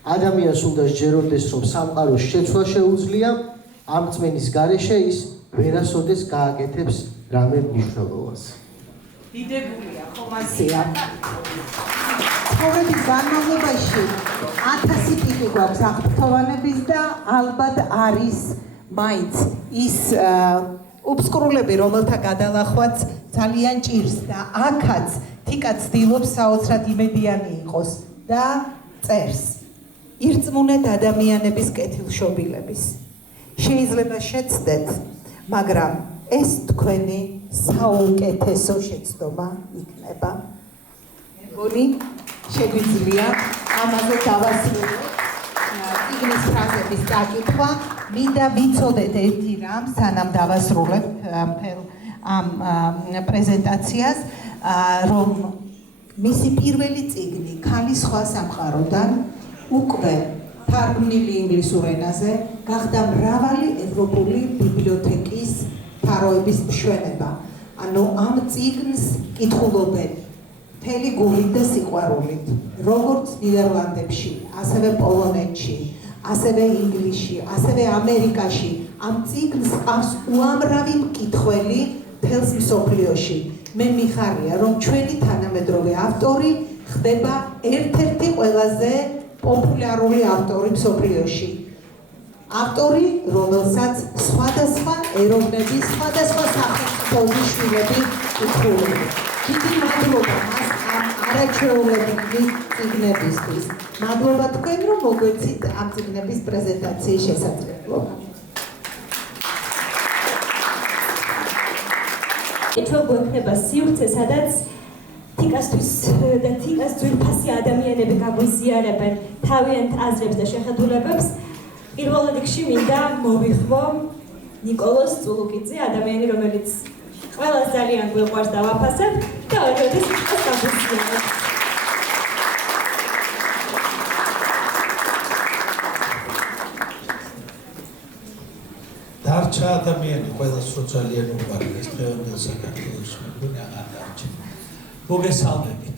ადამიანს უნდა სჯეროდეს, რომ სამყაროს შეცვლა შეუძლია, ამ წმენის გარეშე ის ვერასოდეს გააკეთებს რამე მნიშვნელოვანს. დიდებულია ხომ ასეა. ცხოვრების განმავლობაში 1000 ტიპი გვაქვს აღფრთოვანების და ალბათ არის მაინც ის უბსკრულები, რომელთა გადალახვაც ძალიან ჭირს და აქაც თიკა ცდილობს საოცრად იმედიანი იყოს და წერს. ირწმუნეთ ადამიანების კეთილშობილების. შეიძლება შეცდეთ, მაგრამ ეს თქვენი საუკეთესო შეცდომა იქნება. მეგონი, შეგვიძლია ამაზე დავასრულოთ წიგნის ფრაზების დაკითხვა. მინდა ვიცოდეთ ერთი რამ, სანამ დავასრულებ მთელ ამ პრეზენტაციას, რომ მისი პირველი წიგნი ქალის სხვა სამყაროდან უკვე თარგმნილი ინგლისურ ენაზე გახდა მრავალი ევროპული ბიბლიოთეკის თაროების მშვენება. ანუ ამ წიგნს კითხულობენ მთელი გულით და სიყვარულით, როგორც ნიდერლანდებში, ასევე პოლონეთში, ასევე ინგლისში, ასევე ამერიკაში. ამ წიგნს ყავს უამრავი მკითხველი მთელს მსოფლიოში. მე მიხარია, რომ ჩვენი თანამედროვე ავტორი ხდება ერთ-ერთი ყველაზე პოპულარული ავტორი მსოფლიოში. ავტორი, რომელსაც სხვადასხვა ეროვნების, სხვადასხვა სახელმწიფოების შვილები უთხოვენ. დიდი მადლობა მას ამ არაჩვეულებრივი წიგნებისთვის. მადლობა თქვენ, რომ მოგვეცით ამ წიგნების პრეზენტაციის შესაძლებლობა. ჩვენ გვექნება სივრცე, სადაც თიკასთვის და თიკას ძვირფასი ადამიანები გაგვიზიარებენ თავიანთ აზრებს და შეხედულებებს. პირველ რიგში მინდა მოვიხმო ნიკოლოზ წულუკიძე, ადამიანი, რომელიც ყველას ძალიან გვიყვარს და ვაფასებ და ორივე თიკას გაგვიზიარებს. დარჩა ადამიანი ყველას რო ძალიან უყვარდეს დღევანდელ საქართველოში, მეგონა აღარ დარჩა. მოგესალმებით.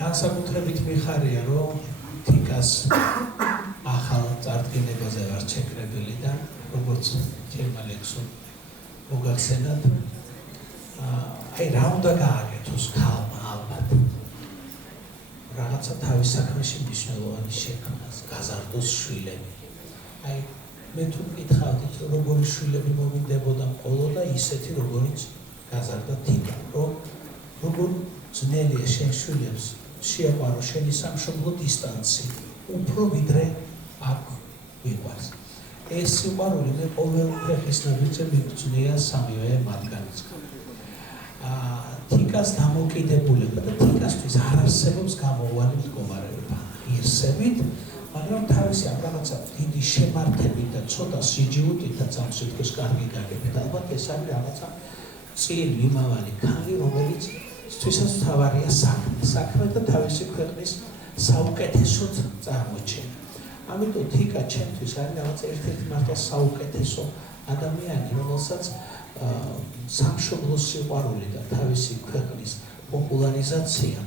განსაკუთრებით მიხარია, რომ თიკას ახალ წარდგინებაზე ვარ ჩეკრებელი და როგორც ჩემმა ლექსომ მოგახსენათ, აი რა უნდა გააკეთოს ქალმა ალბათ. რაღაცა თავის საქმეში მნიშვნელოვანი შექმნას, გაზარდოს შვილები. აი მე თუ მკითხავდით, როგორი შვილები მომინდებოდა მხოლოდ და ისეთი, როგორიც გაზარდა თიკა, რომ როგორ ძნელია შენ შვილებს შეაყვარო შენი სამშობლო დისტანცი, უფრო ვიდრე აქ ვიყვარს. ეს სიყვარული მე ყოველ ფეხის ნაბიჯზე მიგწვნია სამივე მათგანისგან. თიკას დამოკიდებულება და თიკასთვის არ არსებობს გამოუვალი მდგომარეობა. ღირსებით, მაგრამ თავისი ამ რაღაცა დიდი შემართებით და ცოტა სიჯიუტითაც ამ სიტყვის კარგი გაგებით. ალბათ ეს არის რაღაცა წინ მიმავალი ქალი, რომელიც თვითონ თავარია საქმე და თავისი ქვეყნის საუკეთესოდ წარმოჩენა. ამიტომ თიკა ჩემთვის არის რაღაც ერთ-ერთი მართლა საუკეთესო ადამიანი, რომელსაც სამშობლოს სიყვარული და თავისი ქვეყნის პოპულარიზაცია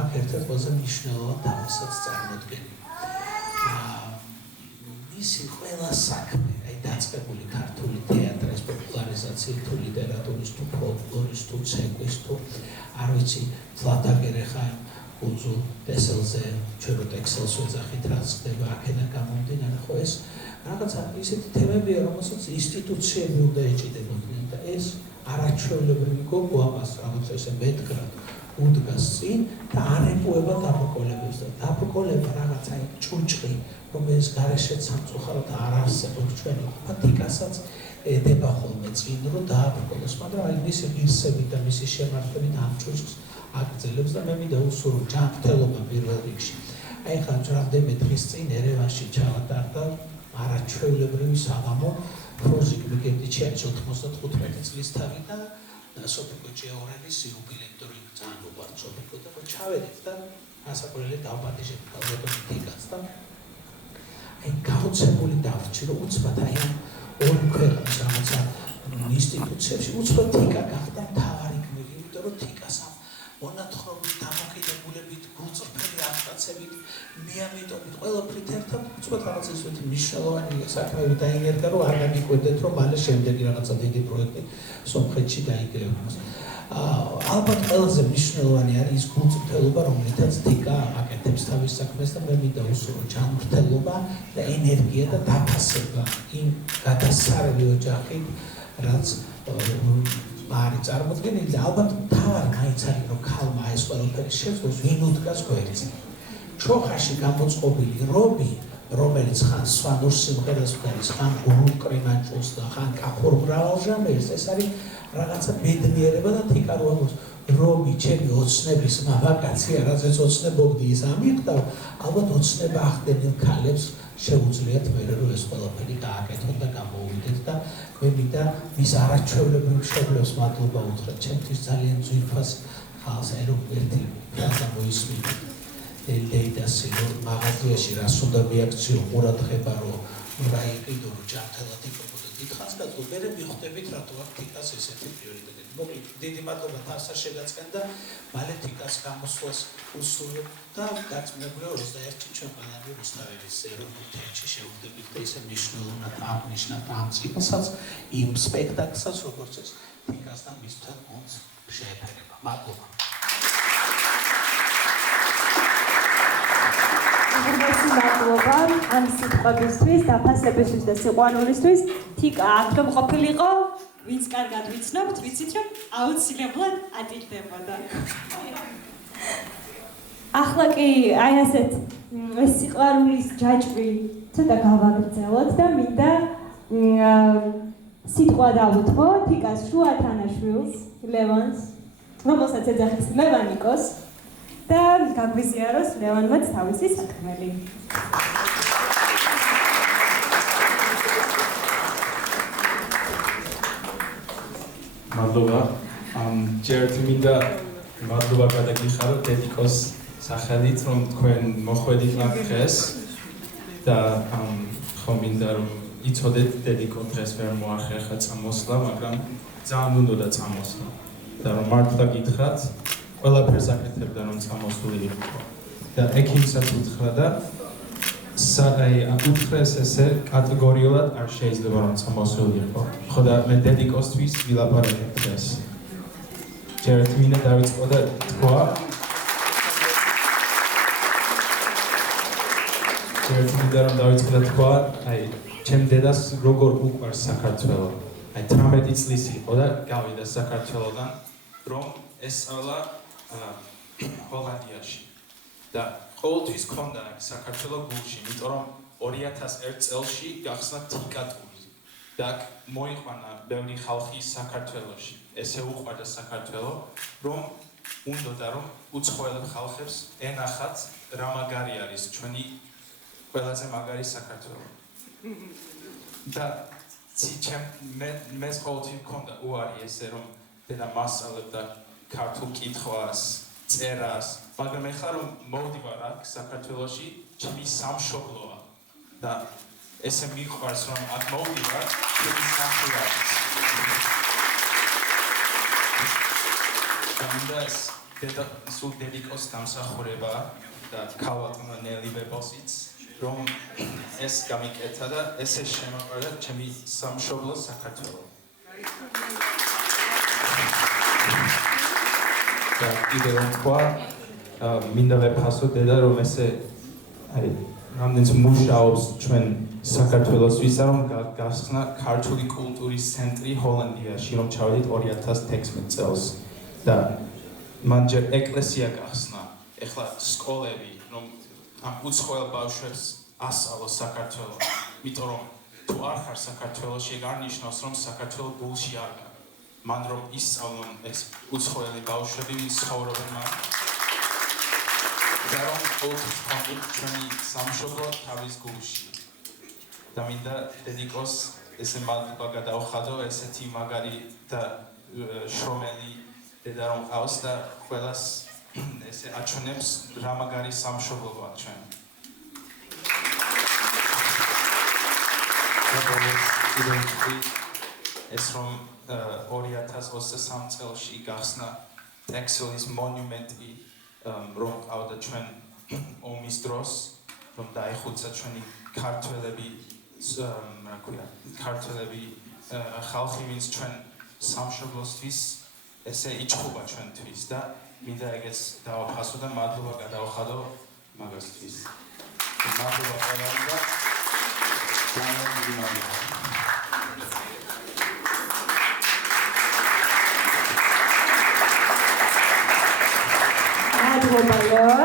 აქ ერთ-ერთ ყველაზე მნიშვნელოვან თავისას წარმოადგენს. მისი ყველა საქმე, აი დაწყებული ქართული თეატრის პოპულარიზაცია, თუ ლიტერატურის, თუ ფოლკლორის, თუ ცეკვის, თუ არ ვიცი, ფლატაგერეხა კუნძულ ტესელზე, ჩვენ რო ტექსელს ვეძახით, რაც ხდება აქედან გამომდინარე, ხო ეს რაღაცა ისეთი თემებია, რომელსაც ინსტიტუციები უნდა ეჭიდებოდნენ და ეს არაჩვეულებრივი გოგო ამას რაღაცა ესე მეტგრად უდგას წინ და არ ეპოება დაბრკოლებებს და დაბრკოლება რაღაცა ჭუჭყი, რომელიც გარეშეც სამწუხაროდ არ არსებობს ჩვენი თიკასაც ედება ხოლმე წინ რომ დააბრკოლოს, მაგრამ აი მისი ღირსებით და მისი შემართებით ამ ჭუჭყს აგრძელებს და მე მინდა უსურო ჯანმრთელობა პირველ რიგში. აი ხა რამდენიმე დღის წინ ერევანში ჩავატარდა არაჩვეულებრივი საღამო პროჟექტ მიგედიჩიანის 95 წლის თავი და სოფიკო ჭეორენის იუბილეური ძალიან უყვართ სოფიკო და ჩავედით და ასაკურელი დავპატიჟეთ ალბათ თიკას და აი გაოცებული დავრჩი, რომ უცბად აი ამ ორი ქვეყნის რაღაცა ინსტიტუციებში უცბად თიკა გახდა მთავარი გმირი, იმიტომ რომ თიკას ამ მონათხრობით, დამოკიდებულებით, გულწრფელი აღწაცებით, მიამიტობით, ყველაფრით ერთად უცბად რაღაცა ისეთი მნიშვნელოვანი საქმეები დაინერგა, რომ არ გამიკვირდეთ, რომ მალე შემდეგი რაღაცა დიდი პროექტი სომხეთში დაიგროვოს. ალბათ ყველაზე მნიშვნელოვანი არის ის გულწრფელობა, რომელთაც თიკა აკეთებს თავის საქმეს და მე მინდა უსურო ჯანმრთელობა და ენერგია და დაფასება იმ გადასარევი ოჯახით, რაც არის წარმოდგენილი და ალბათ თავად მაინც არის, რომ ქალმა ეს ყველაფერი შეძლოს, ვინ უდგას გვერდზე. ჩოხაში გამოწყობილი რობი, რომელიც ხან სვანურ სიმღერას ვქარის, ხან გურულ კრიმანჭულს და ხან კახურ მრავალჟამერს, ეს არის რაღაცა ბედნიერება და თიკა რო აქვს რომი ჩემი ოცნების მამაკაცია, რაზეც ოცნებობდი ის ამიღდა, ალბათ ოცნება ახდენილ ქალებს შეუძლიათ მე რომ ეს ყველაფერი გააკეთოთ და გამოუვიდეთ და მე მინდა მის არაჩვეულებრივ მშობლებს მადლობა უთხრა ჩემთვის ძალიან ძვირფას ხალხს აი რომ ერთი ფრაზა მოისმინეთ დეიდასი რომ მაღაზიაში რას უნდა მიაქციო ყურადღება რომ რა იყიდო რომ ჯანმრთელად იყოფო და დიდხანს გაწო მე მიხვდებით რატო აქ თიკას ესეთი პრიორიტეტები მოკლედ დიდი მადლობა თასა შეგაწყენ და მალე თიკას გამოსვლას უსურვებ და გაწმენებული 21 ჩვენ ყველანი რუსთაველის ეროვნულ თეატრში შევხვდებით და ისე მნიშვნელოვნად აღნიშნათ ამ ციკლსაც იმ სპექტაკლსაც როგორც ეს თიკასთან მისთან გუნდს შეეფერება მადლობა მადლობა ამ სიტყვებისთვის, დაფასებისთვის და სიყვარულისთვის. თიკა აქ რომ ყოფილიყო, ვინც კარგად ვიცნობთ, ვიცით რომ აუცილებლად ატირდებოდა. ახლა კი აი ასეთ ეს სიყვარულის ჯაჭვი ცოტა გავაგრძელოთ და მინდა სიტყვა დავუთმო თიკას შუათანაშვილს, ლევონს, რომელსაც ეძახის ლევანიკოს. და გაგვიზიაროს ლევანმაც თავისი საქმელი. მადლობა. ჯერ მინდა მადლობა გადაგიხარო დედიკოს სახელით, რომ თქვენ მოხვედით მაგ დღეს და ხომ მინდა რომ იცოდეთ დედიკო დღეს ვერ მოახერხა წამოსვლა, მაგრამ ძალიან უნდოდა წამოსვლა და რომ მართლა გითხრათ ყველაფერს აკეთებდა რომ წამოსული იყო და ექიმსაც უთხრა და უთხრეს ესე კატეგორიულად არ შეიძლება რომ წამოსული იყო ხო და მე დედიკოსთვის ვილაპარაკებ დღეს ჯერ მინდა დავიწყო და თქვა ჯერ მინდა რომ დავიწყო და თქვა აი ჩემ დედას როგორ უყვარს საქართველო აი 18 წლის იყო და გავიდა საქართველოდან რომ ესწავლა ჰოლანდიაში და ყოველთვის ქონდა საქართველოს გულში, იმიტომ რომ 2001 წელში გახსნა თიკა ტური და მოიყვანა ბევრი ხალხი საქართველოში. ესე უყვარდა საქართველო, რომ უნდოდა რომ უცხოელებ ხალხებს ენახათ რა მაგარი არის ჩვენი ყველაზე მაგარი საქართველო. და მე ყოველთვის მქონდა უარი ესე რომ დედა მასწავლებდა ქართულ კითხვას, წერას, მაგრამ ეხლა რომ მოვდივარ აქ საქართველოში, ჩემი სამშობლოა და ესე მიყვარს რომ აქ მოვდივარ, ჩემი სამშობლოა. და დედა სულ დედიკოს დამსახურება და ქალბატონო ნელი ბებოსიც რომ ეს გამიკეთა და ესე შემოყვარა ჩემი სამშობლო საქართველო. და კიდევ თქვა მინდა ვეფასო დედა რომ ესე აი რამდენიც მუშაობს ჩვენ საქართველოსთვის რომ გახსნა ქართული კულტურის ცენტრი ჰოლანდიაში რომ ჩავედით 2016 წელს და მან ჯერ ეკლესია გახსნა ეხლა სკოლები რომ ამ უცხოელ ბავშვებს ასწავლოს საქართველო იმიტომ რომ თუ არ ხარ საქართველოში ეგ არ ნიშნავს რომ საქართველო გულში არ გაქვს მან რომ ისწავლონ ეს უცხოელი ბავშვები ვინც ცხოვრობენ მაგ და რომ ყოველთვის კონდუქტ ჩვენი სამშობლო თავის გულში და მინდა დედიკოს ესე მადლობა გადავხადო ესეთი მაგარი და შრომელი დედა რომ ყავს და ყველას ესე აჩვენებს რა მაგარი სამშობლოა ჩვენ ეს რომ 2023 წელში გახსნა ტექსილის მონუმენტი რომ ყავდა ჩვენ ომის დროს რომ დაიხუცა ჩვენი ქართველები რა ქვია ქართველები ხალხი ვინც ჩვენ სამშობლოსთვის ესე იჭხობა ჩვენთვის და მინდა ეგეც დავაფასო და მადლობა გადავხადო მაგასთვის მადლობა ყველამ და ძალიან დიდი მადლობა მადლობა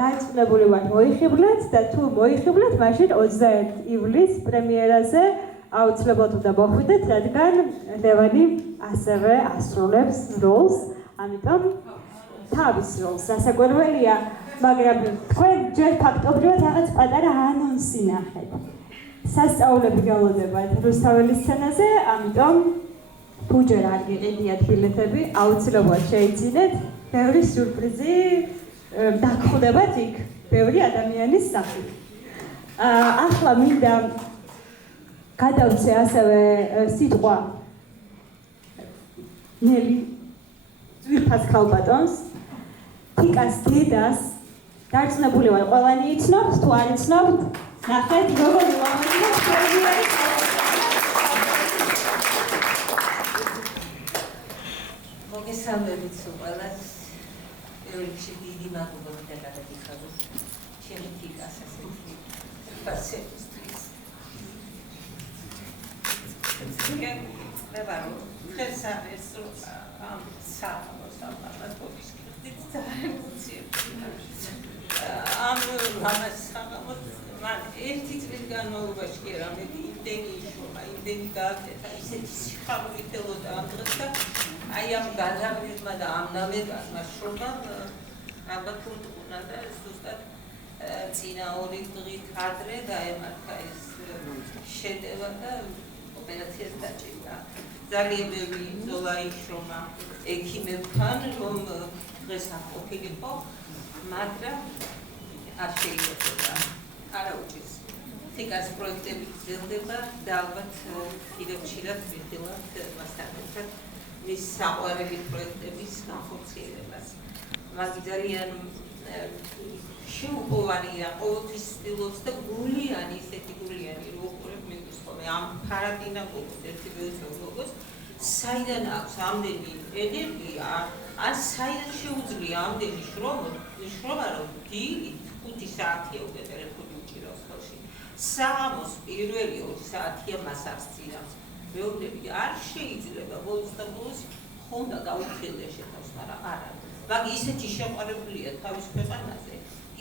დაიწყებული ვართ მოიხიბლეთ და თუ მოიხიბლეთ მაშინ 21 ივლისს პრემიერაზე აუცილებლად უნდა მოხვიდეთ რადგან ლევანი ასევე ასრულებს როლს ამიტომ თავის როლს სასაკვირველია მაგრამ თქვენ ჯერ ფაქტობრივად რაღაც პატარა ანონსი ნახეთ სასწაულები გალოდებათ რუსთაველის სცენაზე ამიტომ თუ ჯერ არ გიყიდიათ ბილეთები აუცილებლად შეიძინეთ ბევრი სიურპრიზი დაგხვდებათ იქ ბევრი ადამიანის სახით. ახლა მინდა გადავცე ასევე სიტყვა ნელი ძვირფას ქალბატონს თიკას დედას დარწმუნებული ვარ ყველანი იცნობთ თუ არ იცნობთ ნახეთ როგორი ლამაზია პრემიერის მოგესალმებით ყველას რიგში დიდი მადლობა გადაგიხადოთ ჩემი თიკას ასეთი პასეთვის მე ვარ ხესა ეს ამ საათს ამბატოვის და ამ ამასაღამოთ მან ერთი წლის განმავლობაში კი რამე იმდენი გააკეთა ისეთი სიხარული თელოდა ამ დღეს და აი ამ გადაღებმა და ამ ნამეტანმა შრომამ ალბათ უნდა და ზუსტად წინა 2 დღით ადრე დაემართა ეს შეტევა და ოპერაციას დაჭირდა. ძალიან ბევრი ბრძოლა იშრომა ექიმებთან რომ დღეს არ ყოფილიყო მაგრამ არ შეიძლება არა უჭირს. თიკას პროექტები გრძელდება და ალბათ კიდევ ხშირად ვიხილავთ მასთან ერთად მის საყვარელი პროექტების განხორციელებას. მას ძალიან შეუპოვარია ყოველთვის ცდილობს და გულიანი ისეთი გულიანი რო უყურებ მიგვის ხოლმე ამ ფარადინა გოგოს ერთი ვეცო გოგოს საიდან აქვს ამდენი ენერგია ან საიდან შეუძლია ამდენი შრომა რომ დილით 5 საათია უკვე ტელეფონი უჭირავს ხელში საღამოს პირველი 2 საათია მასახს წინავს მეუბნები არ შეიძლება ბოლოს და ბოლოს ხონდა გაუხილდა შეთავს მაგრამ არა მაგ ისეთი შეყვარებულია თავის ქვეყანაზე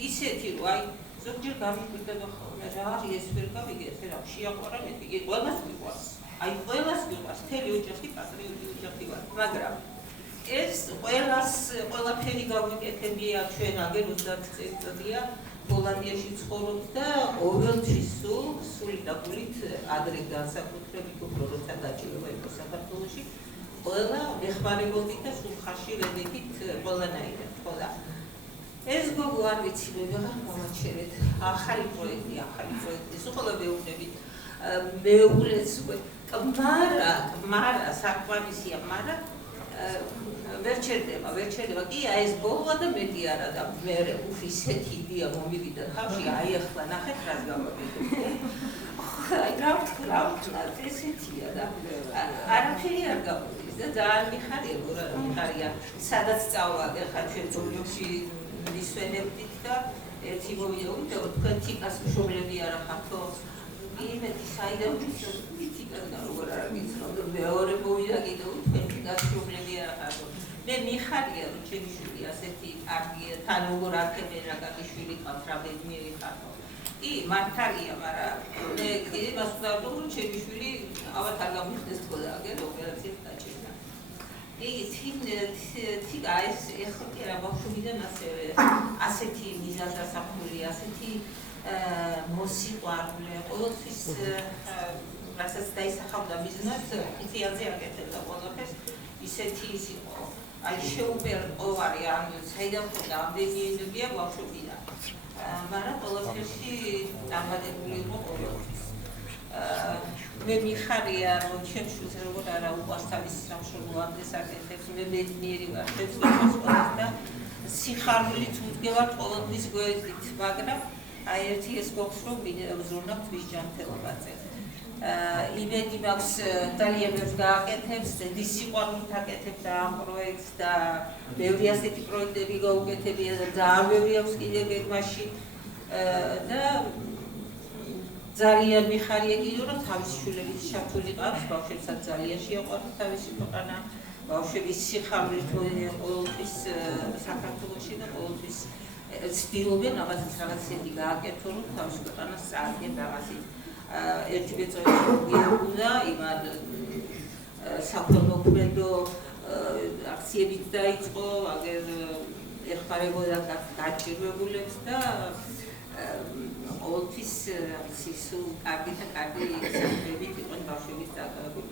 ისეთი რომ აი ზოგჯერ გამიკვირდება ხოლმე რა არის ეს ვერ გავიგე ეს რა შეაყვარა მე იგი ყველას მიყვარს აი ყველას მიყვარს თელი ოჯახი პატრიოტი ოჯახი ვარ მაგრამ ეს ყველაფერი გავიკეთებია ჩვენ აგერ 30 წელიწადია პოლონიაში ცხოვრობ და ყოველთვის სული და გულით ადრე განსაკუთრებით უფრო როცა დაჭირება იყო საქართველოში ყველა ეხმარებოდი და სულ ხარში რედებით ყველანაირად ხოლა ეს გოგო არ ვიცი ვეღარ მომაჩერეთ ახალი პროექტი სულ მეუბნებით მეუღლეს კმარა საკმარისია მაგრამ ვერ ჩერდება კი ეს ბოლო და მეტი არა და მე ufiseti იდეა მომივიდა თავში აი ახლა ნახეთ რას გავაკეთებ აი რა ვთქვა ესეთია და არაფერი არ გამოდის და ძალიან მიხარია სადაც წავალ ახლა ჩვენ ჯგუფში მისვენებდით და ერთი მოვიდა თქვენ თიკას მშობლები არა ხართო იმეთი საიდან თიკას და როგორ არ გიცნობ მეორე მოვიდა კიდევ თქვენ თიკას მშობლები არა ხართო მე მიხარია რომ ჩემი შვილი ასეთი კარგია თან როგორ აქებენ რა გაგიშვილი ყავს რა ბედნიერი ხართო კი მართალია მაგრამ მე კიდე მასწავლო რომ ჩემი შვილი ალბათ არ გამიხდეს თქო და აგერ ოპერაციას დაჭირდა თიკა ეს ეხლა კი რა ბავშვიდან ასეთი მიზანსახული ასეთი მოსიყვარულე ყოველთვის რასაც დაისახავდა მიზნად ხიციაზე აკეთებდა ყველაფერს ისეთი ის იყო აი შეუპოვარი ან საიდან ხოდა ამდენი ენერგია ბავშვობიდან მაგრამ ყველაფერში დამატებული იყო ყოველთვის მე მიხარია რომ ჩემს შვილს როგორ არა უყვარს თავისი სამშობლო ამდენს აკეთებს მე ბედნიერი ვარ შეძლებს და სიხარულით უდგევარ ყოველთვის გვერდით მაგრამ აი ერთი ეს გვაქვს რომ ვზრუნავთ მისჯანმრთელობაზე იმედი მაქვს ძალიან ბევრს გააკეთებს დის სიყვარულით აკეთებს ამ პროექტს და ბევრი ასეთი პროექტები გაუკეთებია და ძალიან ბევრი აქვს კიდევ გეგმაში და ძალიან მიხარია კიდევ რომ თავისი შვილებით ჩართული ყავს ბავშვებსაც ძალიან შეაყვარდათ თავისი ქვეყანა ბავშვების სიხარულით ყოველთვის საქართველოში და ყოველთვის ცდილობენ რაღაცას რაღაცები გააკეთონ რომ თავისი ქვეყანას წარდგენ რაღაცით ერთი ბეწვი გიაგუნა იმან საქველმოქმედო აქციებით დაიწყო აგერ ეხმარებოდა გაჭირვებულებს და ყოველთვის სულ კარგი და კარგი საქმეებით იყვნენ ბავშვების დაკავებული.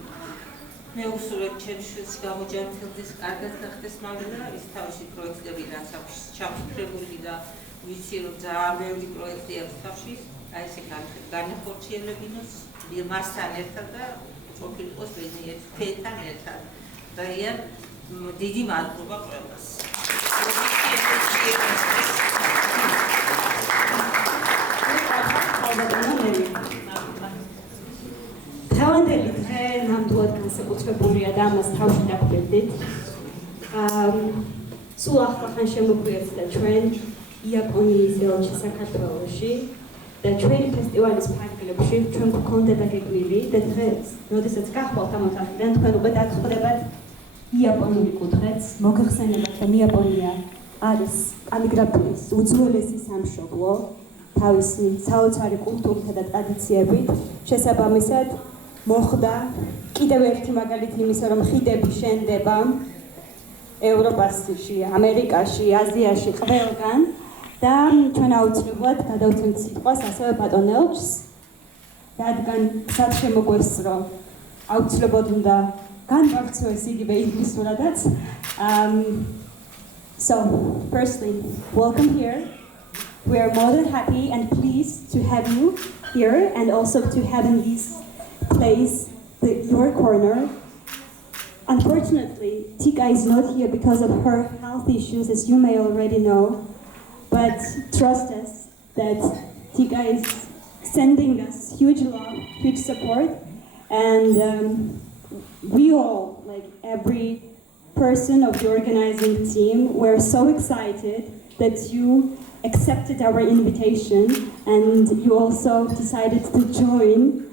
მე უსურვებ ჩემს შვილს გამოჯანმრთელდეს, კარგად გახდეს მალე და ის თავისი პროექტები რაც აქვს ჩაფიქრებული და ვიცი რომ ძალიან ბევრი პროექტი აქვს თავში, აი ესე განახორციელებინოს მასთან ერთად და ყოფილიყოს ბედნიერი ფეთან ერთად. ძალიან დიდი მადლობა ყველას. თავდადელი დღე ნამდვილად განსაკუთრებულია და ამას თავში დაგვერდით. სულ ახლახან შემოგვიერთდა ჩვენ იაპონიის ელჩი საქართველოში და ჩვენი ფესტივალის ფარგლებში ჩვენ გვქონდა დაგეგმილი და დღეს, როდესაც გახვალთ ამ ოთახიდან, თქვენ უკვე დაგხვდებათ იაპონური კუთხეც, მოგეხსენებათ რომ იაპონია არის კალიგრაფიის უძველესი სამშობლო თავისი საოცარი კულტურითა და ტრადიციებით შესაბამისად მოხდა კიდევ ერთი მაგალითი იმისა რომ ხიდები შენდება ევროპაში, ამერიკაში, აზიაში ყველგან და ჩვენ აუცილებლად გადავცემთ სიტყვას ასევე ბატონ ელჩს რადგან გზად შემოგვესწრო აუცილებლად უნდა განვავრცელოს იგივე ინგლისურადაც So, firstly, welcome here. We are more than happy and pleased to have you here and also to have in this place your corner. Unfortunately, Tika is not here because of her health issues, as you may already know. But trust us that Tika is sending us huge love, huge support, and we all, like every person of the organizing team, we're so excited that you accepted our invitation and you also decided to join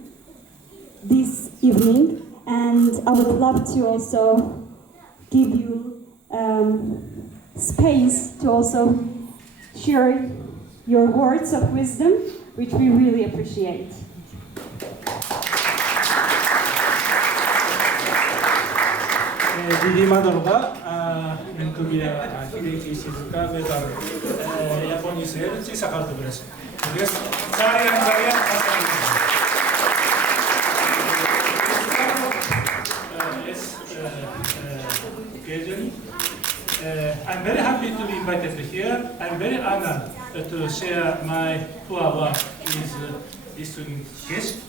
this evening. And I would love to also give you space to also share your words of wisdom, which we really appreciate. დიდი მადლობა მენქობია ჰიდეკი სიზუკა და იაპონიის ელჩი საქართველოს. ეს ძალიან I'm very happy to be invited here. I'm very honored to share my 2 hours with distinguished guests.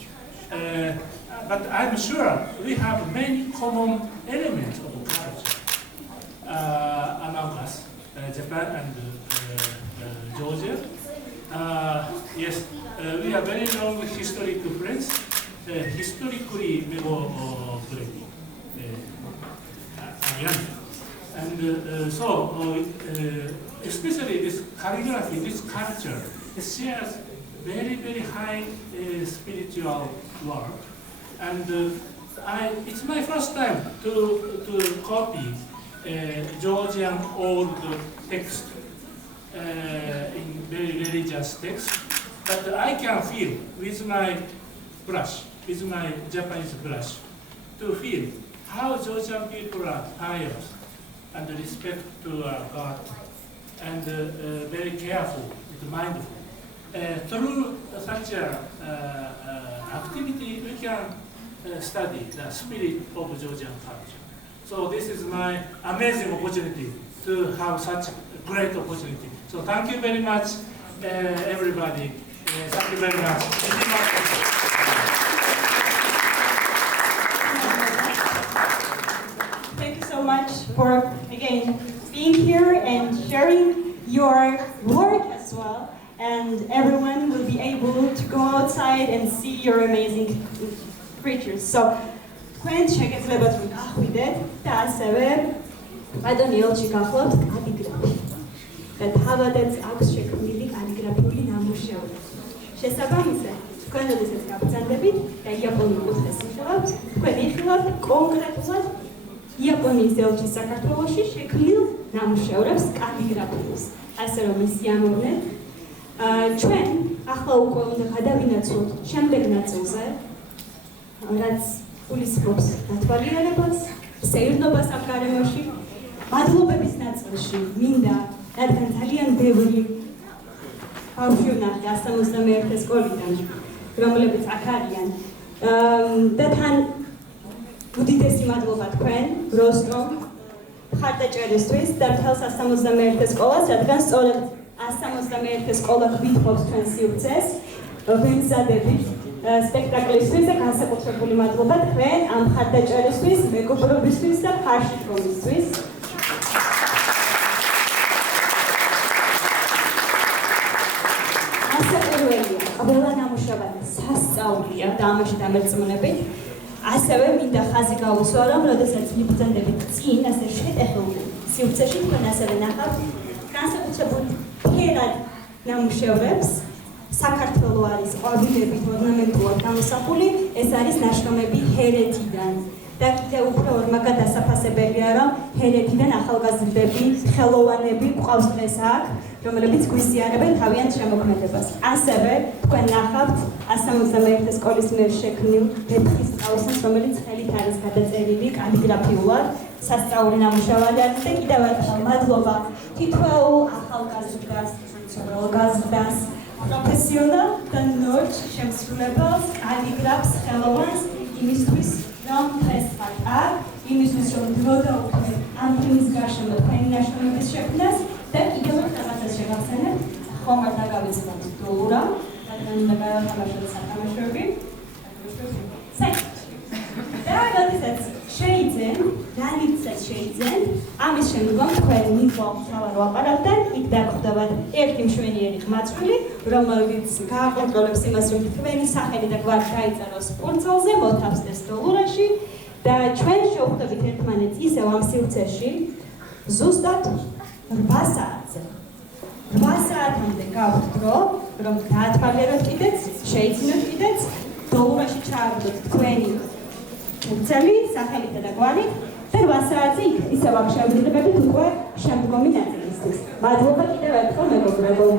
But I'm sure we have many common elements of culture among us, Japan and Georgia. Yes, we are very long historical friends. Historically, we were and so, especially this calligraphy, this culture, it shares very, very high spiritual work. And it's my first time to copy Georgian old text in very religious text. But I can feel with my brush, with my Japanese brush, to feel how Georgian people are pious and respect to God and very careful and mindful. Through such activity, we can study the spirit of Georgian culture. So this is my amazing opportunity to have such a great opportunity. So thank you very much, everybody. Thank you very much. much for, again, being here and sharing your work as well. And everyone will be able to go outside and see your amazing creatures. So, თქვენ შეგეძლებათ რომ გახვიდეთ და ასევე ბატონი ელჩი გახლავთ კალიგრაფი. და თავადაც აქვს შექმნილი კალიგრაფიული ნამუშევრები. შესაბამისად, თქვენ როდესაც გაბრძანდებით და იაპონურ კუთხეს იხილავთ, თქვენ იხილავთ კონკრეტულად იაპონიის ელჩის საქართველოში შექმნილ ნამუშევრებს კალიგრაფიულს. ასე რომ ის იამოვნეთ. ჩვენ ახლა უკვე უნდა გადავინაცვლოთ შემდეგ ნაწილზე, რაც გულისხმობს დათვალიერებას, სეირნობას ამ გარემოში, მადლობების ნაწილში მინდა, რადგან ძალიან ბევრი ბავშვი ვნახე 161 სკოლიდან, რომლებიც აქ არიან. და თან უდიდესი მადლობა თქვენ, როსტომ, მხარდაჭერისთვის და მთელ 161 სკოლას, რადგან სწორედ 161 სკოლა გვითხოვს თქვენ სივრცეს, ვიმზადებით სპექტაკლისთვის და განსაკუთრებული მადლობა თქვენ ამ მხარდაჭერისთვის, მეგობრობისთვის და ფარშიშრომისთვის. ასაკურველია, ყველა ნამუშევარი სასწაულია და ამაში დამერწმუნებით. ასევე მინდა ხაზი გავუსვა, რომ როდესაც მიბრძანდებით წინ, ასე შეტეხულ სივრცეში თქვენ ასევე ნახავთ განსაკუთრებულ ფერად ნამუშევრებს. საქართველო არის ყვავილებით ორნამენტულად გამოსახული, ეს არის ნაშრომები ჰერეთიდან. და კიდევ უფრო ორმაგად დასაფასებელია, რომ ჰერეთიდან ახალგაზრდები, ხელოვანები გვყავს დღეს აქ, რომლებიც გვიზიარებენ თავიანთ შემოქმედებას. ასევე თქვენ ნახავთ 161 სკოლის მიერ შექმნილ ვეფხის ტყავსას, რომელიც ხელით არის გადაწერილი კალიგრაფიულად, სასწაული ნამუშევარი არის და კიდევ ერთხელ მადლობა თითოეულ ახალგაზრდას, ძველგაზრდას, პროფესიონალ და ნორჩ შემსრულებელს, კალიგრაფს, ხელოვანს იმისთვის, რომ დღეს ვარ აქ, იმისთვის, რომ დრო დაუქმეთ ამ ფილმის გარშემო თქვენი ნაშრომების შექმნას და კიდევ რაღაცას შევახსენებთ, ხომ არ დაგავიწყოთ დოლურა, რადგან უნდა გავათამაშოთ სათამაშოები. და როდესაც შეიძენ, რალიცაც შეიძენ, ამის შემდგომ თქვენ მიღო სავარო აპარატთან, იქ დაგხვდებათ ერთი მშვენიერი ყმაწვილი, რომელიც გააკონტროლებს იმას, რომ თქვენი სახელი და გვარი დაიწეროს პურცელზე, მოთავსდეს დოლურაში და ჩვენ შევხვდებით ერთმანეთს ისევ ამ სივრცეში, ზუსტად 8 საათზე. 8 საათამდე გაქვთ დრო, რომ გაათვალიეროთ კიდეც, შეიძინოთ კიდეც, დოლურაში ჩააგდოთ თქვენი უცელი, სახელითა და გვარით და 8 საათზე ისევ აქ შევძლებებით უკვე შემდგომი ნაწილისთვის. მადლობა კიდევ ერთხელ მეგობრებო.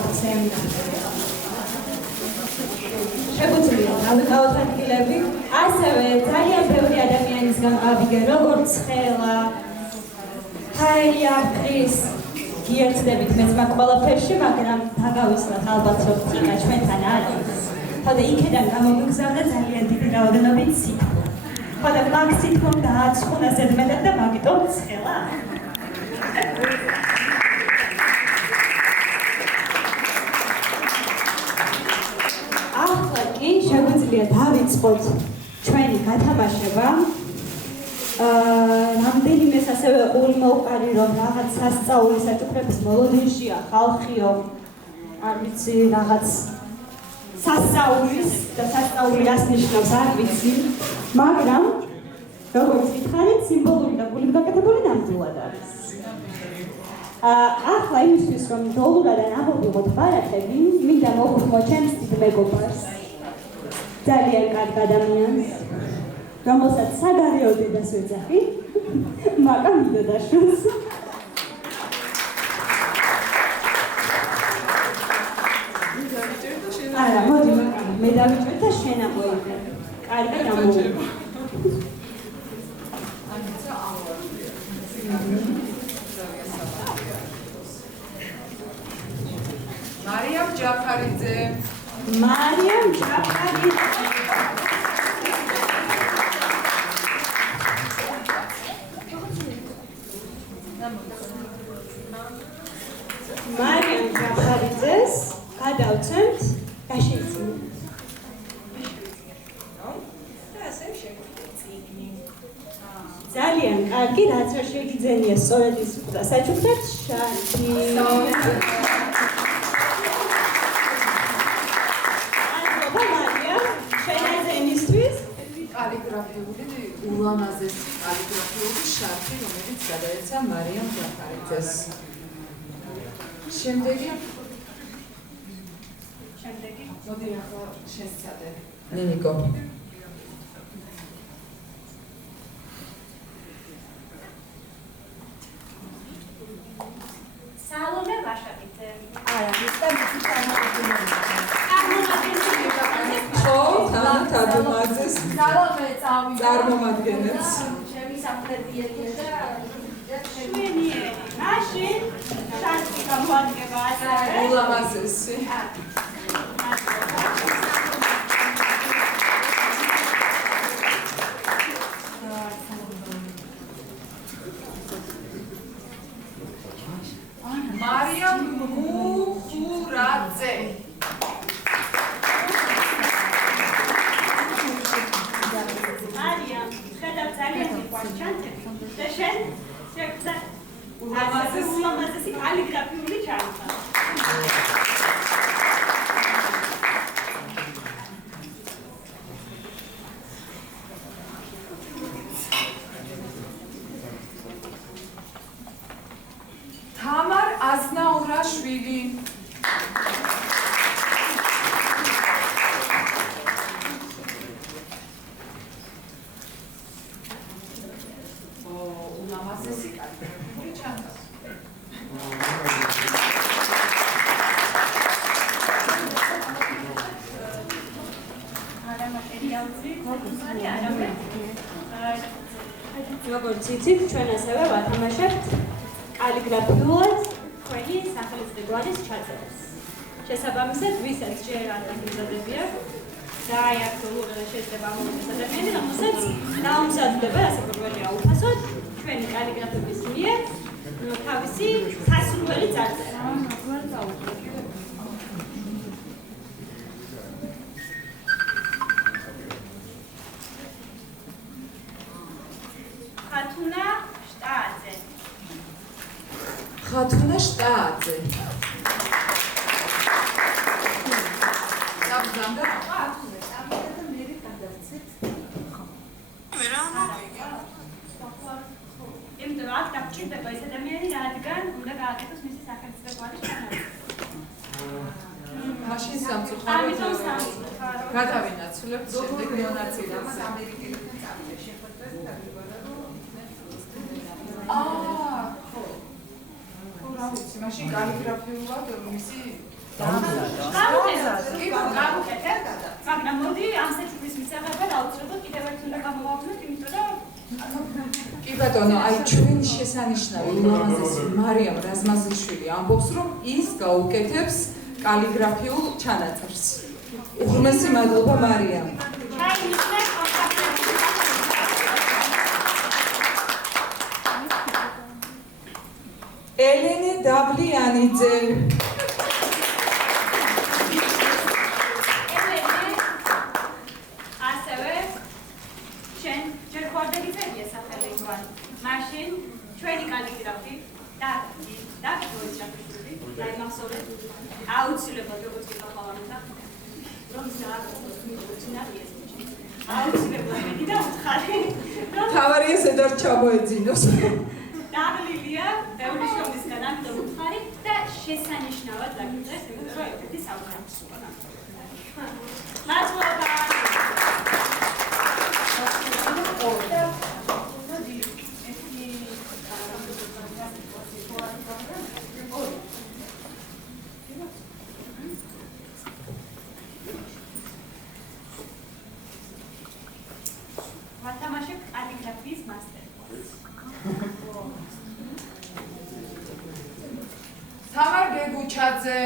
მოგცემ. შეგვიძლია დავიკავოთ ადგილები. ასევე ძალიან ბევრი ადამიანისგან გავიგე, როგორც ხელა, ჰაერი არ ქრის, გიერთდებით მეც მაგ ყველაფერში, მაგრამ დაგავისვათ ალბათ რომ თიკა ჩვენთან არის. ხოდა იქიდან გამომიგზავნა ძალიან დიდი რაოდენობით სითბო. ხოდა მაგ სითბომ დააწყუნა ზედმეტად და მაგიტომ ცხელა. ახლა კი შეგვიძლია დავიწყოთ ჩვენი გათამაშება. რამდენიმეს ასევე ყურიმოუყარი რომ რაღაც სასწაული საჩუქრების მოლოდინშია ხალხიო, არ ვიცი რაღაც სასწაულის და სასწაული რას ნიშნავს არ ვიცი, მაგრამ როგორც გითხარით სიმბოლური და გულით გაკეთებული ნამდვილად არის. ახლა იმისთვის რომ დოლურად არ ამოვიღოთ ბარათები, მინდა მოვხმო ჩემს დიდ მეგობარს, ძალიან კარგ ადამიანს, რომელსაც საგარეო დედას ვეძახი, მაკა მიდოდაშვილს. არა, მოდი, მე დავიჭერ და შენ ამოიღე. კარგად ამოვიღე. მარიამ ჯაფარიძე. მარიამ ჯაფარიძე. მარიამ ჯაფარიძეს გადავცემთ და შეიცინო. ძალიან კარგი, რაც არ შეგიძენია სწორედ ის და საჩუქრად შარდი. კალიგრაფიული ულამაზესი კალიგრაფიული შარფი, რომელიც გადაეცა მარიამ ჯაფარიძეს. შემდეგი მოდი ახლა შესწადე. ნინიკო. სალომე ვაშაკიძე. არა, ის და მისი წარმომადგენელი. წარმომადგენელს. ჩემი საფრთხეებია და შვენიერი. მაშინ შანსი გამოადგება ასევე. ულამაზესი. მარიამ მუხურაძე. ძალიან მიყვარს ჩანთები და შენ შეგძა ულამაზესი კალიგრაფიული ჩანთა. თამარ აზნაურაშვილი. როგორც იცით, ჩვენ ასევე ვათამაშებთ კალიგრაფიულად თქვენი სახელმწიფოების ჩაწერას. შესაბამისად, ვისაც ჯერ არ დამზადებია და აი აქტუალურად შეიძლება ამოვიდეს ადამიანი, რომელსაც დაუმზადდება ასე პირველი აუფასოდ ჩვენი კალიგრაფების მიერ თავისი სასურველი წარწერა. ხათუნა შტააძე. საბზანდა იმიტომ აქ დაგჭირდება ეს ადამიანი, რადგან უნდა გააკეთოს მისი სახელმწიფოების ჩანაცვლება. მაშინ სამწუხაროდ გადავინაცვლებთ შემდეგ მონაწილეებს. ხო. რა ვიცი, მაშინ კალიგრაფიულად მისი მაგრამ მოდი ამ სეჩურის მისაღებად აუცილებლად კიდევ ერთ უნდა გამოვავნოთ, იმიტომ რომ კი ბატონო, აი ჩვენი შესანიშნავი ულამაზესი მარიამ რაზმაზიშვილი ამბობს, რომ ის გაუკეთებს კალიგრაფიულ ჩანაწერს. უღრმესი მადლობა მარიამ. ელენე დაბლიანიძე. მაშინ ჩვენი კალიგრაფი და გოიჭაფშვილი დაიმახსოვრეთ აუცილებლად როგორც გიყავარდა რომ ზააგოს აუცილებლად მეტი და უთხარი თავარია ზედარ ჩამოეძინოს დაღლილია ბევრი შრომისგან ამიტომ უთხარი და შესანიშნავად დაგიწყეს იმიტომ რომ ერთ-ერთი საუკეთესოა მადლობა ვათამაშებ კალიგრაფიის მასტერკლასს. თამარ გეგუჩაძე.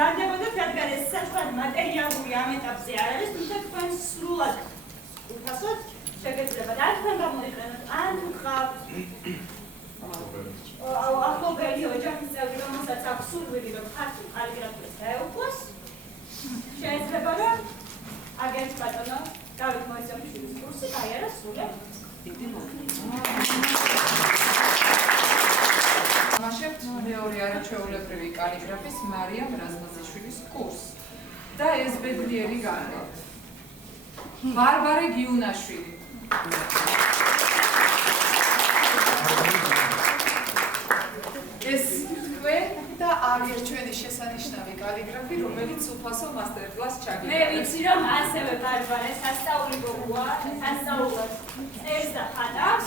ძარდებოდეთ, რადგან ეს საჭმელი მატერიალური ამ ეტაპზე არ არის, თუმცა თქვენ სრულად უფასოდ შეგეძლება და თქვენ გამოიყენოთ ან გყავთ ახლობელი ოჯახის წევრი, რომელსაც აქვს სურვილი, რომ ქართულ კალიგრაფიას დაეუფლოს, შეიძლება რომ აგერთ ბატონო დავით მოისენიშვილის კურსი გაიარა სრულად. თამაშებთ მეორე არაჩვეულებრივი კალიგრაფის მარიამ რაზმაზიშვილის კურსს და ეს ბედნიერი გარდა. ბარბარე გიუნაშვილი. ეს თქვენ და არის ჩვენი შესანიშნავი კალიგრაფი, რომელიც უფასო მასტერკლასს ჩაგიდგა. მე ვიცი რომ ასევე ბარბარე სასწაული გოგოა, სასწაულად წერს და ხატავს,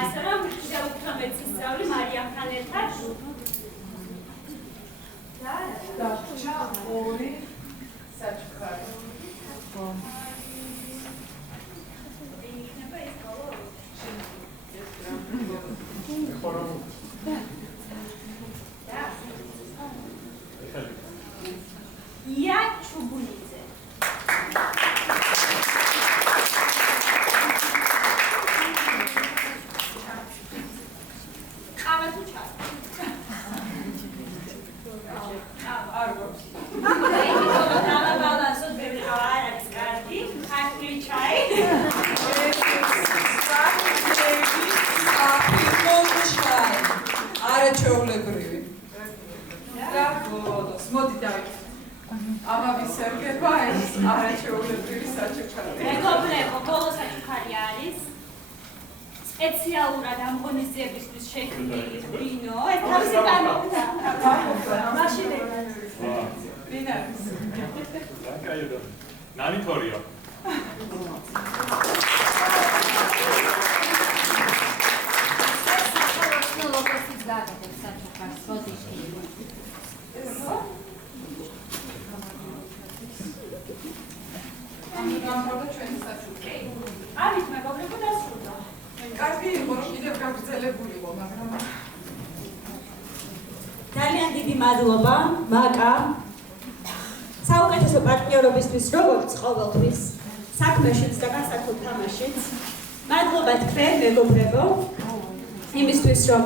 ასე რომ კიდევ უფრო მეცი სწავლი მარიამთან ერთად. დარჩა ორი საჩუქარი. ია ჩუბუნიძე. ყავა თუ ჩა. არ გვაქვს. დავა ბალანსოთ ბევრი ყავა არ არის კარგი. ხარკული ჩაი. არაჩვეულებრივი. და გოდოს, მოდი დავით. ამავის ერგება ეს არაჩვეულებრივი საჩუქარი. მეგობრებო, ბოლო საჩუქარი არის სპეციალურად ამ ღონისძიებისთვის შექმნილი ვინო. ეს თავისი გამოვიდა. მაშინ ვინ არის? კაიდო. ნანი თორიო. გამოვიდა ჩვენი საჩუქარი. ამით მეგობრებო დასრულდა. კარგი იყო რომ კიდევ გაგრძელებულიყო, მაგრამ ძალიან დიდი მადლობა მაკა საუკეთესო პარტნიორობისთვის, როგორც ყოველთვის საქმეშიც და განსაკუთრებით თამაშიც. მადლობა თქვენ მეგობრებო იმისთვის რომ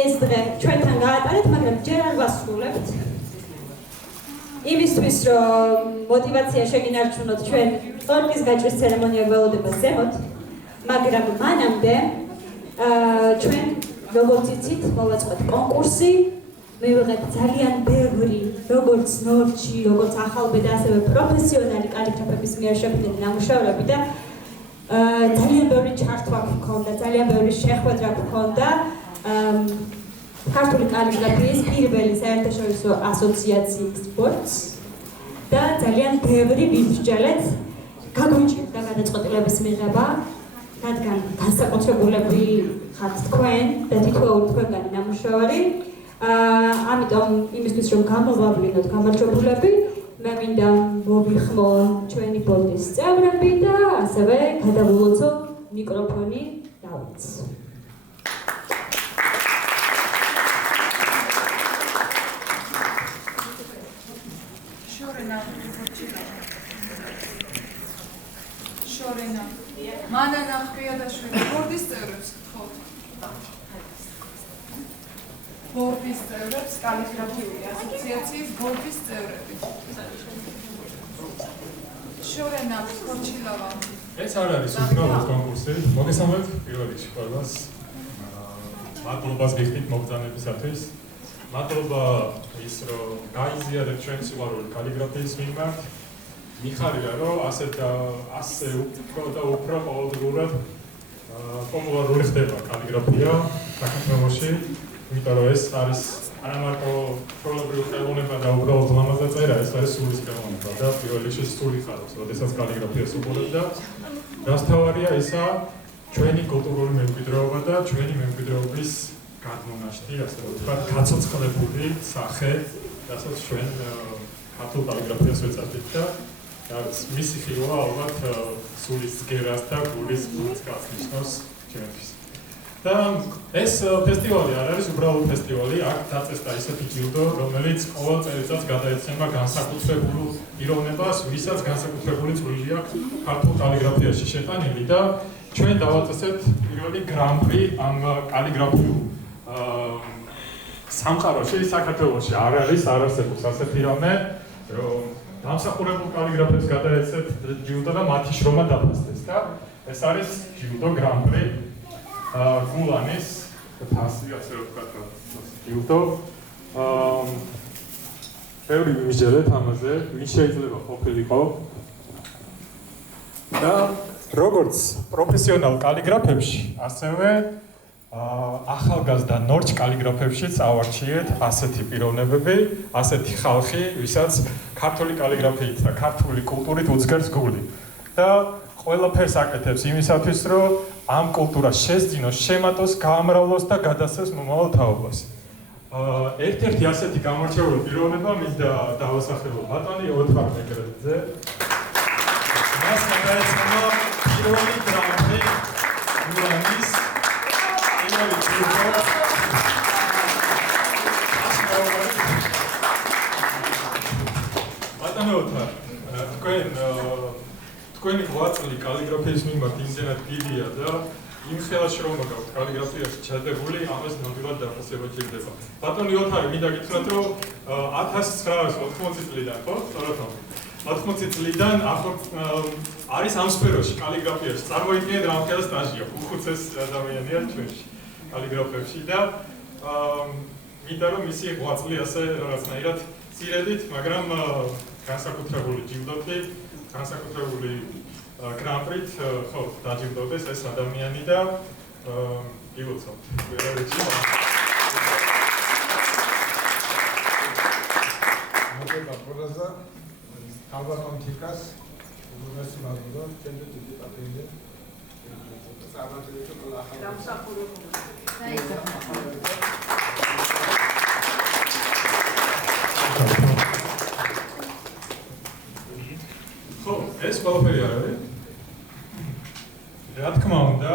ეს დღე ჩვენთან გაატარეთ, მაგრამ ჯერ არ ვასრულებთ. იმისთვის რომ мотивация შეგინარჩუნოთ ჩვენ ტორტის გაჭრის ცერემონია გველოდება ზემოთ, მაგრამ მანამდე ჩვენ როგორც იცით, მოვაწყოთ კონკურსი, მივიღეთ ძალიან ბევრი როგორც ნორჩი, როგორც ახალბედა, ასევე პროფესიონალი კალიგრაფების მიერ შექმნილი ნამუშევრები და ძალიან ბევრი ჩართვა გქონდა, ძალიან ბევრი შეხვედრა გქონდა ქართული კალიგრაფიის პირველი საერთაშორისო ასოციაციის ბორცვს და ძალიან ბევრი ვიმსჯელეთ გაგვიჭირდა გადაწყვეტილების მიღება რადგან განსაკუთრებულები ხართ თქვენ და თითოეული თქვენგანი ნამუშევარი. ამიტომ იმისთვის რომ გამოვლინოთ გამარჯვებულები, მე მინდა მოვიხმო ჩვენი ბორდის წევრები და ასევე გადავულოცო მიკროფონი დავიც. შორენა მანანა ხვიადაშვილი ბორდის წევრებს გთხოვთ. ბორდის წევრებს კალიგრაფიული ასოციაციის ბორდის წევრები. შორენა ხორჩილავა. ეს არ არის უბრალოდ კონკურსი. მოგესალმებით პირველ რიგში ყველას. მადლობას გიხდით მოგზაურობისათვის. მადლობა ის რომ გაიზიარეთ ჩვენ სიყვარული კალიგრაფიის მიმართ. მიხარია რომ ასე უფრო ყოველდღურად პოპულარული ხდება კალიგრაფია საქართველოში. იმიტომ რომ ეს არის არა მარტო ჩვეულებრივი ხელოვნება და უბრალოდ ლამაზად წერა, ეს არის სულის ხელოვნება და პირველ რიგში სული ხარობს, როდესაც კალიგრაფიას უყურებ და დასთავარია ისა ჩვენი კულტურული მემკვიდრეობა და ჩვენი მემკვიდრეობის გადმონაშთი, ასე ვთქვათ, გაცოცხლებული სახე, რასაც ჩვენ ქართულ კალიგრაფიას ვეწარდით და მისი ხილვა ალბათ სულის გერას და გულის გულს ნიშნავს ჩვენთვის. და ეს ფესტივალი არ არის უბრალოდ ფესტივალი, აქ დაწესდა ისეთი ჯილდო, რომელიც ყოველ წელიწადს გადაეცემა განსაკუთრებულ პიროვნებას, ვისაც განსაკუთრებული წვლილი აქვს ქართულ კალიგრაფიაში შეტანილი და ჩვენ დავაწესეთ პირველი გრან-პრი ამ კალიგრაფიულ სამყაროში საქართველოში არ არსებობს ასეთი რამე, რომ დამსახურებულ კალიგრაფებს გადაეცეთ ჯილდო და მათი შრომა დაფასდეს და ეს არის ჯილდო გრან-პრი გულანის თასი, ასე ვთქვათ, ჯილდო. ბევრი ვიმსჯელეთ ამაზე, ვინ შეიძლება ყოფილიყო. და როგორც პროფესიონალ კალიგრაფებში, ასევე ახალგაზრდა ნორჩ კალიგრაფებშიც ავარჩიეთ ასეთი პიროვნებები, ასეთი ხალხი, ვისაც ქართული კალიგრაფიით და ქართული კულტურით უძგერს გული. და ყველაფერს აკეთებს იმისათვის, რომ ამ კულტურას შესძინოს, შემატოს, გაამრავლოს და გადასცეს მომავალ თაობას. ერთ-ერთი ასეთი გამორჩეული პიროვნება მინდა დავასახელო ბატონი ოთარ მეგრელიძე. მას გადაეცემა პირველი გრან-პრი გულანის პირველი ჯილდო. ბატონი ოთარ, თქვენი ღვაწლი კალიგრაფიის მიმართ იმდენად დიდია და იმ ხელა შრომა გაქვთ კალიგრაფიაში ჩადებული, ამას ნამდვილად დაფასება ჭირდება. ბატონი ოთარი, მინდა გითხრათ, რომ 1980 წლიდან, ხო? სწორად ხო? 80 წლიდან არის ამ სფეროში კალიგრაფიაში. წარმოიდგინეთ რა ხელა სტაჟია, უხუცეს ადამიანია ჩვენში კალიგრაფებში და მინდა რომ მისი ღვაწლი ასე რაღაცნაირად წირედით, მაგრამ განსაკუთრებული ჯილდოთი განსაკუთრებული გრან-პრით ხო დაჯილდოვდეს ეს ადამიანი და ილოცავთ. მოგება პროზა ალბათ თიკას უგუნესი მადლობა ჩემთვის დიდი პატივია. სამადლიერო ყველა ახალ დამსახურებული. ხო, ეს ყველაფერი არ არის. რა თქმა უნდა,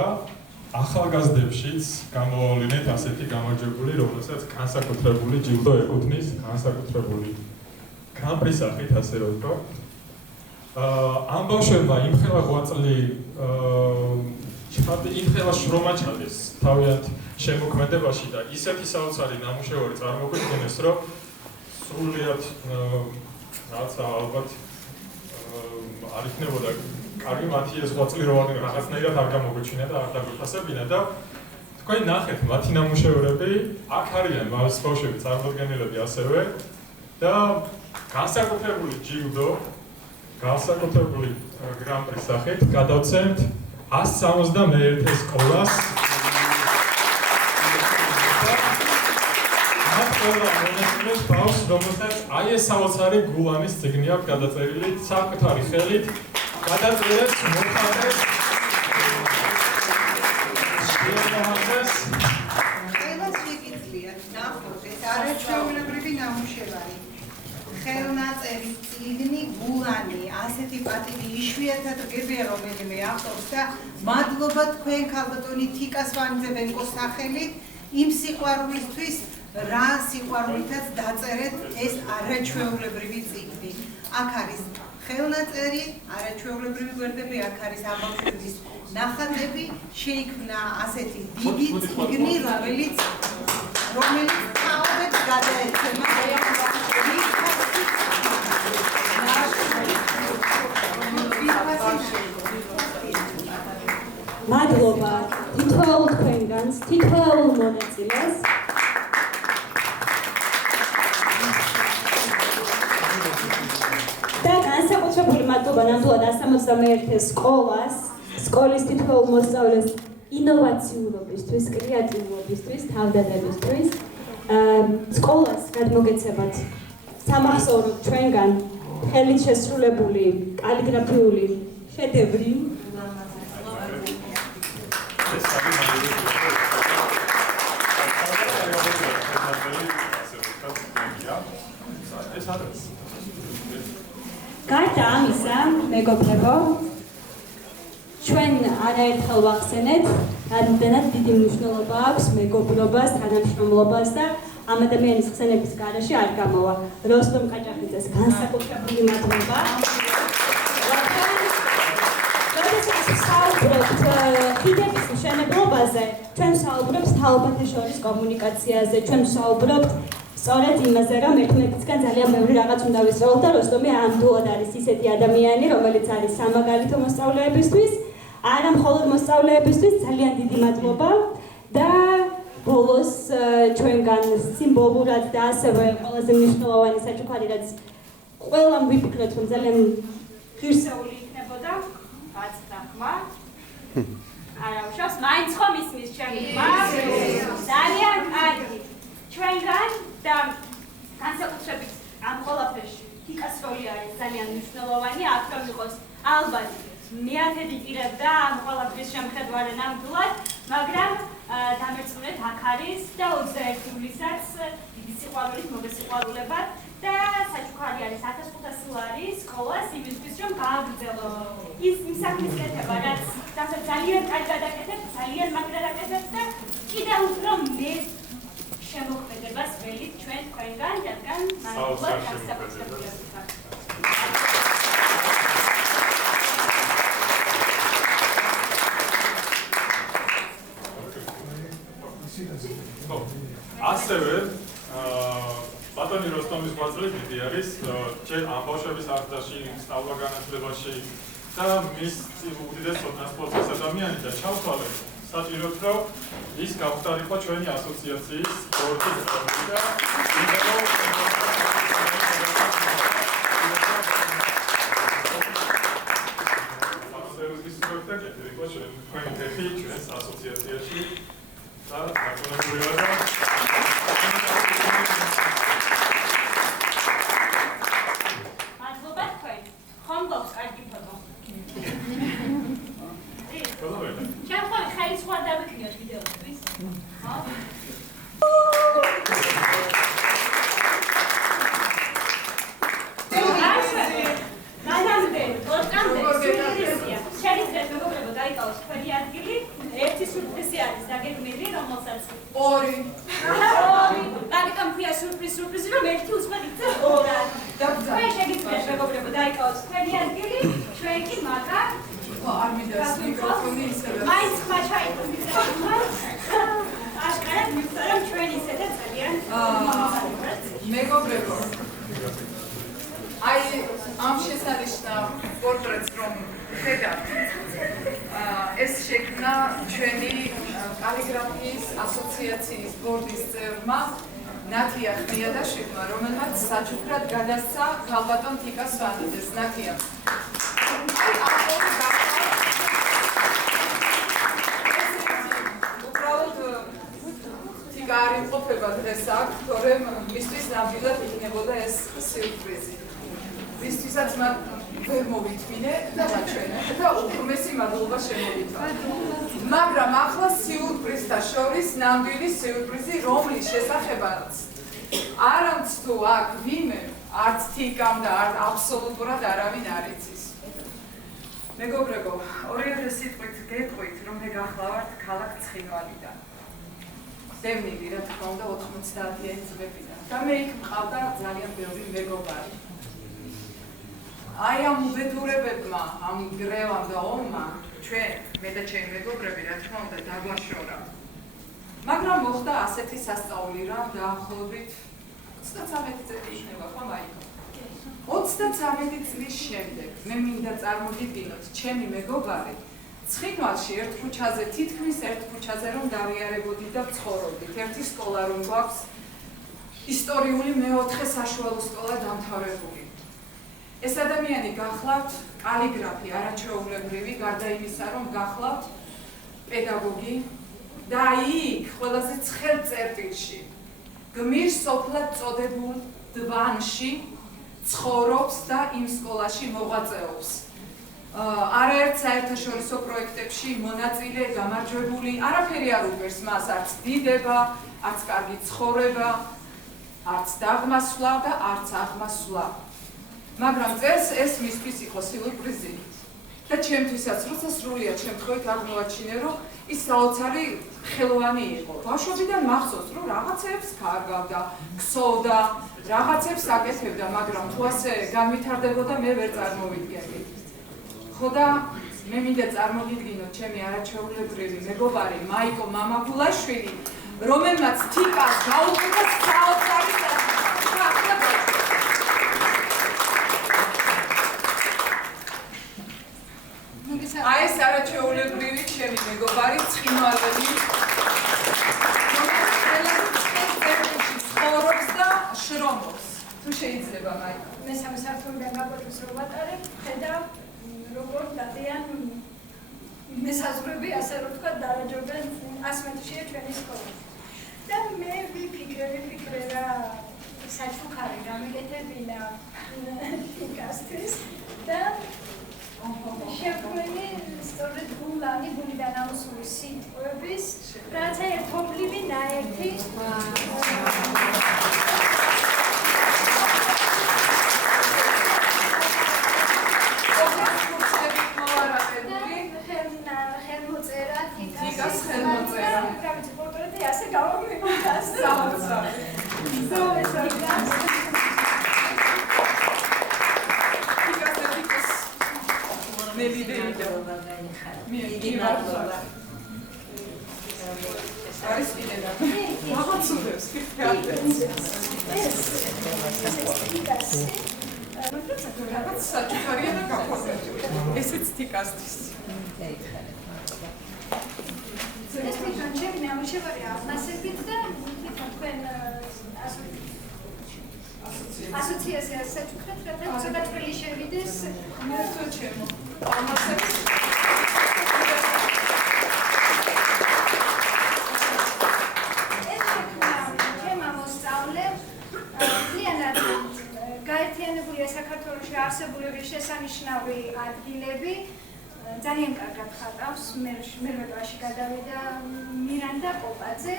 ახალგაზრდებშიც გამოავლინეთ ასეთი გამარჯვებული, რომელსაც განსაკუთრებული ჯილდო ეკუთვნის, განსაკუთრებული გრან-პრის სახით, ასე რომ ვთქვათ. ამ ბავშვებმა იმხელა ღვაწლი იმხელა შრომა ჩადეს თავიანთ შემოქმედებაში და ისეთი საოცარი ნამუშევარი წარმოგვიდგენეს, რომ სრულიად რაღაცა ალბათ არ იქნებოდა კარგი მათი ეს ღვაწლი რაღაცნაირად არ გამოგვეჩინა და არ დაგვეფასებინა და თქვენ ნახეთ მათი ნამუშევრები, აქ არიან მას ბავშვები წარმოდგენილები ასევე და განსაკუთრებული ჯილდო, განსაკუთრებული გრან-პრის სახით გადავცემთ 171 სკოლას. ეს ბავშვს, რომელსაც აი ეს საოცარი გულანის წიგნი აქვს გადაწერილი, საკუთარი ხელით გადაწერეს, მოხატეს გამოსცეს. ყველას შეგიძლიათ ნახოთ ეს არაჩვეულებრივი ნამუშევარი. ხელნაწერი, წიგნი, გულანი, ასეთი პატივი იშვიათად გებია რომელიმე ავტორს და მადლობა თქვენ ქალბატონი თიკა სვანიძე-ბენკოს სახელით იმ სიყვარულისთვის, რა სიყვარულითაც დაწერეთ ეს არაჩვეულებრივი წიგნი. აქ არის ხელნაწერი, არაჩვეულებრივი გვერდები, აქ არის ამბავშების ნახატები, შეიქმნა ასეთი დიდი წიგნი, რომელიც თაობებს გადაეცემა მადლობა თითოეულ თქვენგანს, თითოეულ მონაწილეს. და განსაკუთრებული მადლობა ნამდვილად 161 სკოლას, სკოლის თითოეულ მოსწავლეს ინოვაციურობისთვის, კრეატიულობისთვის, თავდადებისთვის. სკოლას გადმოგეცემათ სამახსოვრო ჩვენგან ხელით შესრულებული კალიგრაფიული შედევრი. გარდა ამისა, მეგობრებო, ჩვენ არაერთხელ ვახსენეთ, რამდენად დიდი მნიშვნელობა აქვს მეგობრობას, თანამშრომლობას და ამ ადამიანის ხსენების გარეშე არ გამოვა. როსტომ კაჭახიძეს განსაკუთრებული მადლობა. როდესაც საუბრობთ ხიდების მშენებლობაზე, ჩვენ საუბრობთ თაობათა შორის კომუნიკაციაზე, ჩვენ საუბრობთ სწორედ იმაზე, რომ ერთმანეთისგან ძალიან ბევრი რაღაც უნდა ვისწავლოთ და როსტომი ამდულად არის ისეთი ადამიანი, რომელიც არის სამაგალითო მოსწავლეებისთვის, არა მხოლოდ მოსწავლეებისთვის, ძალიან დიდი მადლობა და ბოლოს ჩვენგან სიმბოლურად და ასევე ყველაზე მნიშვნელოვანი საჩუქარი, რაც ყველამ ვიფიქრეთ, რომ ძალიან ღირსეული იქნებოდა, გაცდა ხმა. არა უშავს, მაინც ხომ ისმის ჩემი ხმა. ძალიან კარგი. ჩვენგან და განსაკუთრებით ამ ყველაფერში თიკას როლი არის ძალიან მნიშვნელოვანი, აქ რომ იყოს ალბათ მეათედი პირად და ამ ყველაფრის შემხედვარე ნამდვილად, მაგრამ დამერწმუნეთ აქ არის და 21 ივლისსაც დიდი სიყვარულით მოგესიყვარულებათ და საჩუქარი არის 1500 ლარი სკოლას იმისთვის რომ გააგრძელო ის იმ საქმის კეთება, რაც ძალიან კარგად აკეთებთ, ძალიან მაგრად აკეთებთ და კიდევ უფრო მეტ შემოქმედებას ველით ჩვენ თქვენგან, რადგან მადლობა განსაკუთრებულებისგან. ასევე ბატონი როსტომის გვაწყვეტილი არის ჯერ ამ ბავშვების აღზრდაში, სწავლა-განათლებაში და მის უდიდეს ცოდნას პლუს ადამიანი და ჩავთვალეთ საჭიროდ რომ ის გავხდარიყო ჩვენი ასოციაციის ბორდის წევრი და ჩვენი თეფი ჩვენს ასოციაციაში და დაკონებულია და მადლობა თქვენ. ხომ გვაქვს კარგი ფოტო? ჩემ ხოლმე ხალის ხوار დავიქნიოთ ვიდეოსთვის. ხო? მანამდე, ორკამდე, სიურპრიზია. შეგიძლიათ მეგობრებო დაიკავოს თქვენი ადგილი. ერთი სიურპრიზი არის დაგეგმილი, რომელსაც ორი. რატომ ქვია სიურპრიზი, რომ ერთი უცბად იქცეს ორად. თქვენ შეგიძლიათ მეგობრებო დაიკავოს თქვენი ადგილი, ჩვენ კი მაგარ არ მიდას მიკროფონი ისევე. მაინც ხმა ჩაიგო აშკარად მივხვდა, რომ ჩვენ ისედაც ძალიან მეგობრებო, აი ამ შესანიშნავ პორტრეტს რომ ხედავთ, ეს შექმნა ჩვენი კალიგრაფიის ასოციაციის ბორდის წევრმა ნათია ხმიადაშვილმა, რომელმაც საჩუქრად გადასცა ქალბატონ თიკა სვანიძეს. ნათია. უბრალოდ თიკა არ იმყოფება დღეს აქ, თორემ მისთვის ნამდვილად იქნებოდა ეს სიურპრიზი. მისთვისაც ვერ მოვითმინე და მაჩვენე და უღრმესი მადლობა შემოვიდგა. მაგრამ ახლა სიურპრიზთა შორის ნამდვილი სიურპრიზი, რომლის შესახებაც არამც თუ აქ ვინმე, არც თიკამ და არც აბსოლუტურად არავინ არ იცის. მეგობრებო, 2000 სიტყვით გეტყვით, რომ მე გახლავართ ქალაქ ცხინვალიდან. დევნილი, რა თქმა უნდა, 90-იანი წლებიდან. და მე იქ მყავდა ძალიან ბევრი მეგობარი. აი ამ უბედურებებმა, ამ გრევამ და ომმა ჩვენ, მე და ჩემი მეგობრები, რა თქმა უნდა, დაგვაშორა. მაგრამ მოხდა ასეთი სასწაული, რომ დაახლოებით 33 წელი იქნება, ხო მაიკო? 33 წლის შემდეგ მე მინდა წარმოგიდგინოთ, ჩემი მეგობარი ცხინვალში ერთ ქუჩაზე, თითქმის ერთ ქუჩაზე რომ დავიარებოდით და ვცხოვრობდით. ერთი სკოლა რომ გვაქვს, ისტორიული მეოთხე საშუალო სკოლა დამთავრებული. ეს ადამიანი გახლავთ კალიგრაფი, არაჩვეულებრივი, გარდა იმისა, რომ გახლავთ პედაგოგი და იქ ყველაზე ცხელ წერტილში, გმირ სოფლად წოდებულ დვანში ცხოვრობს და იმ სკოლაში მოღვაწეობს. არაერთ საერთაშორისო პროექტებში მონაწილე, გამარჯვებული, არაფერი არ უღერს მას, არც დიდება, არც კარგი ცხოვრება, არც დაღმასვლა და არც აღმასვლა. მაგრამ წერს ეს მისთვის იყო სიურპრიზი და ჩემთვისაც, როცა სრულიად შემთხვევით აღმოვაჩინე, რომ ის საოცარი ხელოვანი იყო. ბავშვობიდან მახსოვს, რომ რაღაცებს კარგავდა, ქსოვდა, რაღაცებს აკეთებდა, მაგრამ თუ ასე განვითარდებოდა, მე ვერ წარმოვიდგენდი. ხო და მე მინდა წარმოგიდგინოთ ჩემი არაჩვეულებრივი მეგობარი მაიკო მამაგულაშვილი, რომელმაც თიკას გაუწოდა საოცარი აი ეს არაჩვეულებრივი ჩემი მეგობარი ცხინვალელი, რომელიც ცხოვრობს და შრომობს. თუ შეიძლება მაიკო. მესამე სართულიდან გაკვეთილს რო ვატარებ, ხედავ როგორ დადიან მესაზღვრები, ასე რომ თქვა, დარაჯობენ 100 მეტრშია ჩვენი სკოლა. და მე ვიფიქრე რა საჩუქარი გამიგეთებინა თიკასთვის და შეგვენი სწორედ გულიდან ამოსული სიტყვების, რაც ერთობლივი ნაერთი ხელმოწერა, თიკას ხელმოწერა. გავიცი პორტრეტი ასე გავამეორდა. საოცარი. მე ვიდეო მიდი მადლობა. არის კიდედა. აღაცუდებს რაღაც საჩუქარია და გაყვარდა. ესეც თიკასთვის. ეს თვითონ ჩემი ნამუშევარი აღმასებით და თქვენ ასოციაცია საჩუქრად რა გადაწყვეტილი შევიდეს მერტო ჩემო აღმასებს გაერთიანებულია საქართველოში არსებული შესანიშნავი ადგილები, ძალიან კარგად ხატავს, მერვედაში გადავიდა მირანდა კოპაძე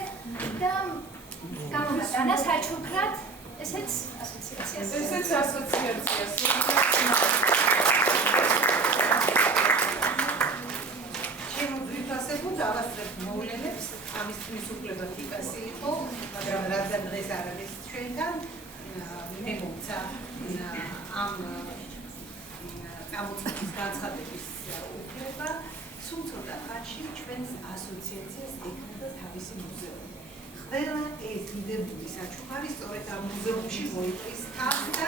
და გამომატანა საჩუქრად, ესეც ასოციაციას. ესეც ასოციაციას. შემოგვით ასე თუ დავასწრებ მოვლენებს, ამისთვის უფლება თიკასი იყო, მაგრამ რადგან დღეს არ არის ჩვენთან, მე მომცა ამ წამოწყების განცხადების უფლება, სულ ცოტა ხანში ჩვენს ასოციაციას ექნება თავისი მუზეუმი. ყველა ეს დიდებული საჩუქარი სწორედ ამ მუზეუმში მოიყრის თავს და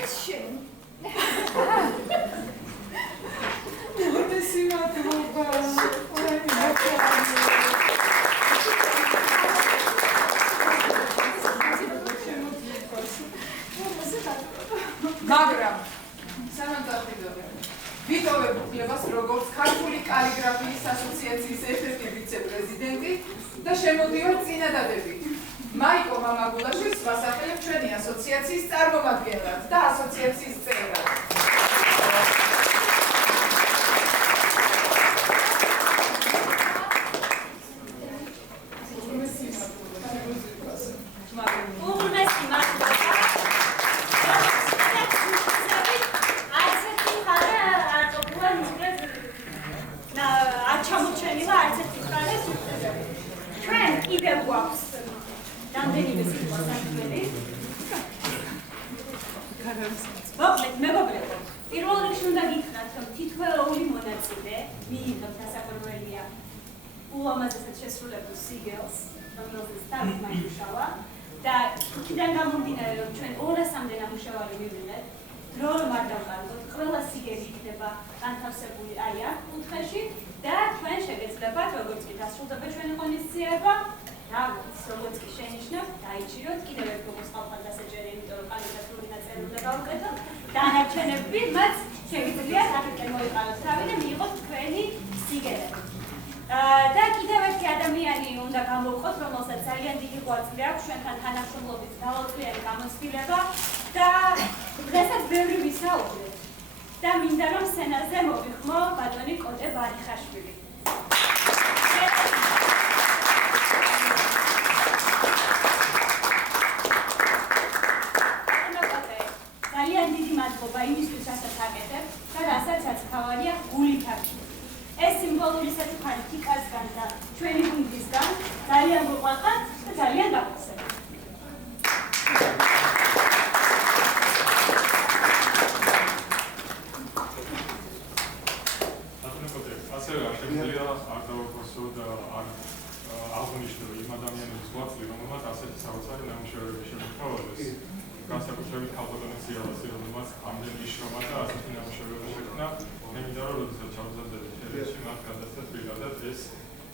ეს შენ. მოდესი მადლობა. მაგრამ სამანტახიდოვე ვიტოვებ უფლებას როგორც ქართული კალიგრაფიის ასოციაციის ერთ-ერთი ვიცე-პრეზიდენტი და შემოდიოდი წინადადებით მაიკო მამაგულაშვილს ვასახელებ ჩვენი ასოციაციის წარმომადგენლად და ასოციაციის წევრად. მიიღებთ ასაკურველია ულამაზესად შესრულებულ სიგელს, რომელზეც თავით მაიმუშავა და იქიდან გამომდინარე, რომ ჩვენ 200-მდე ნამუშევარი მივიღეთ, დრო რომ არ დავყარდოთ, ყველა სიგელი იქნება განთავსებული აი აქ კუთხეში და ჩვენ შეგეძლებათ, როგორც კი დასრულდება ჩვენი ღონისძიება, როგორც კი შენიშნავ, დაიჭიროთ, კიდევ ერთ გოგოს ყავყალ დასაჯერია, იმიტომ რომ კალითაც რუგი ნაწერული გავუკეთოთ, დანარჩენები მათ შეგიძლიათ აქეთკენ მოიყაროთ თავი და მიიღოთ თქვენი სიგელები. და კიდევ ერთი ადამიანი უნდა გამოვყოთ, რომელსაც ძალიან დიდი ღვაწლი აქვს ჩვენთან თანამშრომლობის გალავწლიანი გამოცდილება და დღესაც ბევრი ვისაუბრეთ. და მინდა რომ სცენაზე მოვიხმო ბატონი კოტე ბარიხაშვილი. ძალიან დიდი მადლობა იმისთვის, რასაც აკეთებ და რასაც თავარია გულით აკეთებ. ეს სიმბოლური საჩუქარი თიკასგან და ჩვენი გუნდისგან ძალიან მოყვარხართ და ძალიან გავხსენებთ. ასევე არ შეგვიძლია არ დავაფასო და არ აღვნიშნო იმ ადამიანების ღვაწლი, რომელმაც ასეთი საოცარი ნამუშევრები შემოთავაზეს. განსაკუთრებით ქალბატონის იალასი, რომელმაც ამდენი შრომა და ასეთი ნამუშევრები შექმნა. მე მინდა რომ როდესაც ჩავზარდები თელეში, მათ გადასცეთ პირადად ეს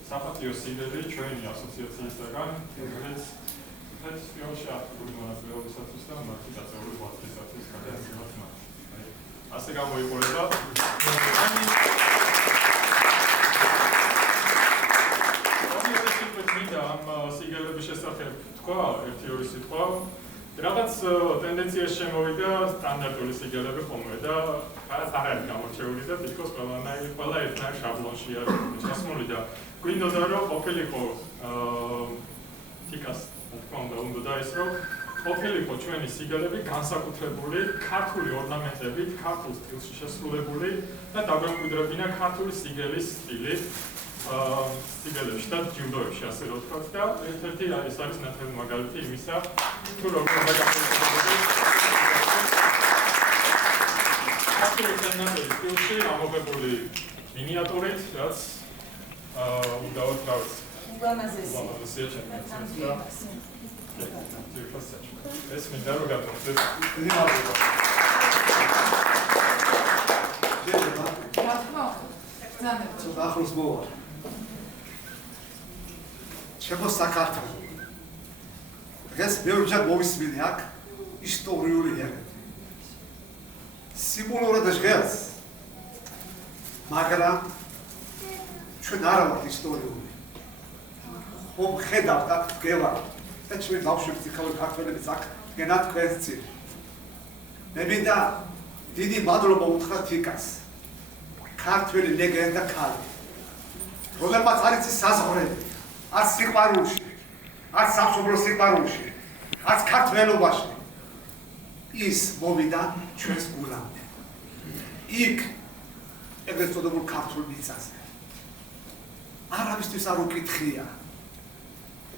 საპატიო სიგელი ჩვენი ასოციაციისგან, რომელიც ფესტივალში აქტიური მონაწილეობისათვის და მათი დაწეული ღვაწლისათვის გადაეცემათ მათ. ასე გამოიყურება. ამ სიგელების შესახებ თქვა ერთი-ორი სიტყვა. რაღაც ტენდენციაში შემოვიდა სტანდარტული სიგელები ხოლმე და რაღაც არ არის გამორჩეული და თითქოს ყველა ერთნაირ შაბლონში არის ჩასმული და გვინდოდა რომ ყოფილიყო თიკას თქმა უნდა ის რომ ყოფილიყო ჩვენი სიგელები განსაკუთრებული ქართული ორნამენტებით, ქართულ სტილში შესრულებული და დაგვემკვიდრებინა ქართული სიგელის სტილი სიგელებში და ჯილდოებში, ასე რომ ვთქვათ და ერთ-ერთი ეს არის ნათელი მაგალითი იმისა, თუ როგორ უნდა გახსოვდეს ქართული სცენარული სტილში ამოღებული მინიატურით, რაც უდავოდ რაღაც ულამაზესია ჩემთვის. ეს მინდა რომ გაგმოხდეს. რა თქმა უნდა. ცოტა ახლოს მოვა. ჩემო საქართველო. დღეს ბევრჯერ მოვისმინე აქ ისტორიული იარაღი. სიმბოლურად ჟღერს. მაგრამ ჩვენ არ ვართ ისტორიული. ხომ ხედავთ აქ გევა და ჩვენ ბავშვები ხალხი ქართველებიც აქ გენათ თქვენს წინ. მე მინდა დიდი მადლობა უთხრა თიკას. ქართველი ლეგენდა ქალი. რომელმაც არ იცის საზღვრები. არც სიყვარულში, არც სამშობლო სიყვარულში, არც ქართველობაში. ის მოვიდა ჩვენს გულამდე. იქ ეგრეთ წოდებულ ქართულ მიწაზე. არავისთვის არ უკითხია.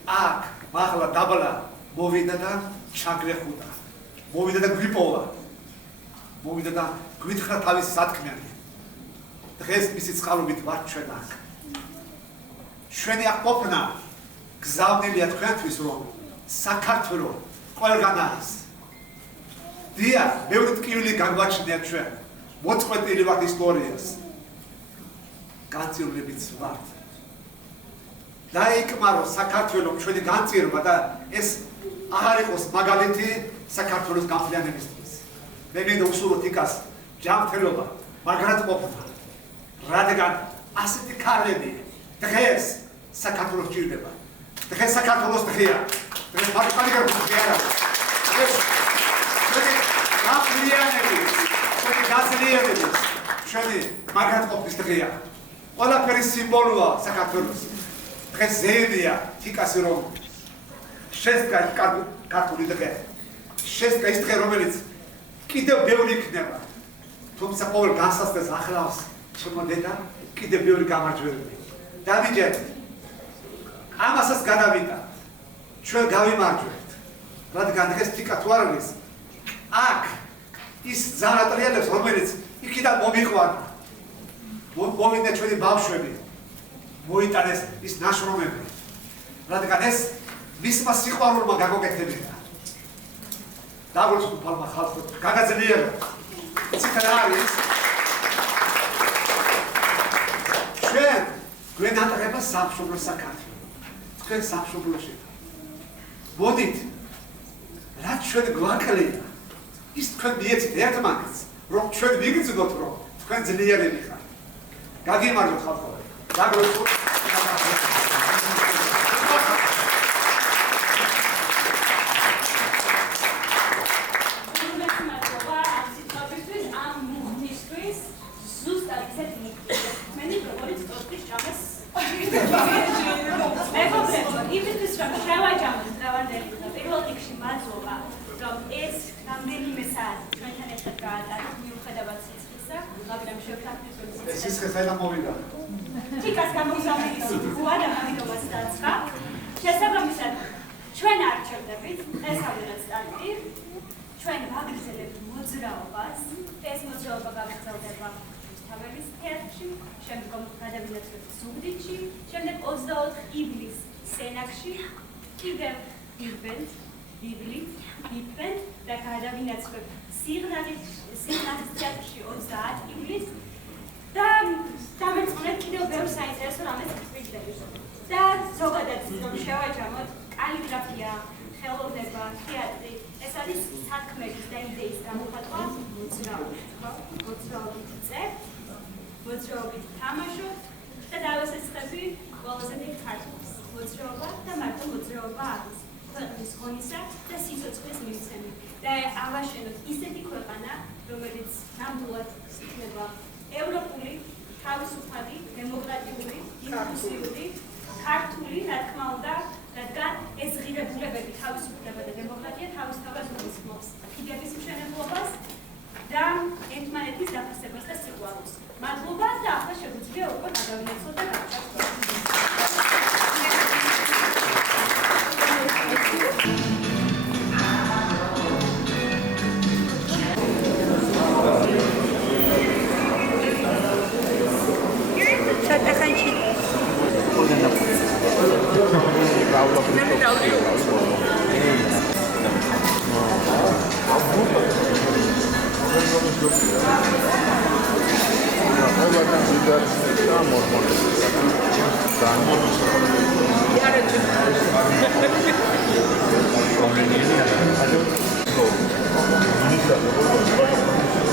აქ მაღლა დაბლა მოვიდა და ჩაგრეხუდა. მოვიდა და გვიპოვა. მოვიდა და გვითხრა თავისი სათქმიანი. დღეს მისი წყალობით ვართ ჩვენ აქ. ჩვენი აქ ყოფნა გზავნილია თქვენთვის, რომ საქართველო ყველგან არის. დიახ, ბევრი ტკივილი გაგვაჩნია ჩვენ. მოწყვეტილი ვართ ისტორიას. განწირვლებიც ვართ. დაიკმარო საქართველო ჩვენი განწირვა და ეს აღარ იყოს მაგალითი საქართველოს გამძლიანებისთვის. მე მინდა უსურვო თიკას ჯანმრთელობა, მაგრად ყოფნა. რადგან ასეთი ქალები დღეს საქართველოს ჭირდება. დღეს საქართველოს დღეა. დღეს მარტივი გარკვეული არა. დღეს ჩვენი გამძლიანების, ჩვენი გაზრდილების, ჩვენი მაგრად ყოფნის დღეა. ყველაფერი სიმბოლოა საქართველოს. დღეს ზეებია თიკასი რომ შესდგა ქართული დღე. შესდგა ის დღე, რომელიც კიდევ ბევრი იქნება. თუმცა ყოველ განსასწრებს ახლავს ჩემო დედა კიდევ ბევრი გამარჯვებები. დავიჯერეთ. ამასაც გადავიდა. ჩვენ გავიმარჯვებთ. რადგან დღეს თიკა თუ არ არის, აქ ის ზარატრიალებს, რომელიც იქიდან მომიყვანა. მოვიდნენ ჩვენი ბავშვები, მოიტანეს ის ნაშრომები, რადგან ეს მისმა სიყვარულმა გაგოკეთებინა. დაგვრჩებულმა ხალხო, გაგაძლიერა. იცით რა არის? ჩვენ გვენატრება სამშობლო საქართველო. თქვენ სამშობლოში. მოდით, რაც ჩვენ გვაკლია, ის თქვენ მიეცით ერთმანეთს, რომ ჩვენ ვიგრძნოთ, რომ თქვენ ძლიერები ხართ. გაგიმარჯვოთ ხალხო. დაგვრჩებულ სიცხეს აინა მოვიდა. თიკას გამოგზავნილი სიტყვა და მაგიდობას დაცხა. შესაბამისად, ჩვენ არჩევდებით ესავერად სტარტი, ჩვენ ვაგრძელებთ მოძრაობას, ეს მოძრაობა გაგრძელდება თავების თეატრში, შემდგომ გადავინაცვლებთ ზუგდიდში, შემდეგ 24 ივლისს სენაკში, კიდევ ვიბენთ და გადავინაცვლებთ სიღნაღის თეატრში 30 ივლისს და დამერწმუნეთ კიდევ ბევრ საინტერესო რამეს გვიძებს. და ზოგადად რომ შევაჯამოთ კალიგრაფია, ხელოვნება, თეატრი, ეს არის საქმეების და იდეის გამოხატვა მოძრაობით წერთ, მოძრაობით თამაშობთ და დავესაცხები ყველაზე დიდ ქართულს. მოძრაობა და მარტო მოძრაობა არის ქვეყნის ღონისა და სიცოცხლის მიცემი. და ავაშენოთ ისეთი ქვეყანა, რომელიც ნამდვილად იქნება ევროპული, თავისუფალი, დემოკრატიული, ინკლუზიური, ქართული, რა თქმა უნდა, რადგან ეს ღირებულებები, თავისუფლება და დემოკრატია თავისთავად გულისხმობს კიდების მშენებლობას და ერთმანეთის დაფასებას და სიყვარულს. მადლობა და ახლა შეგვიძლია უკვე გადავინაცვლოთ და გავჩერდეთ. Ministra,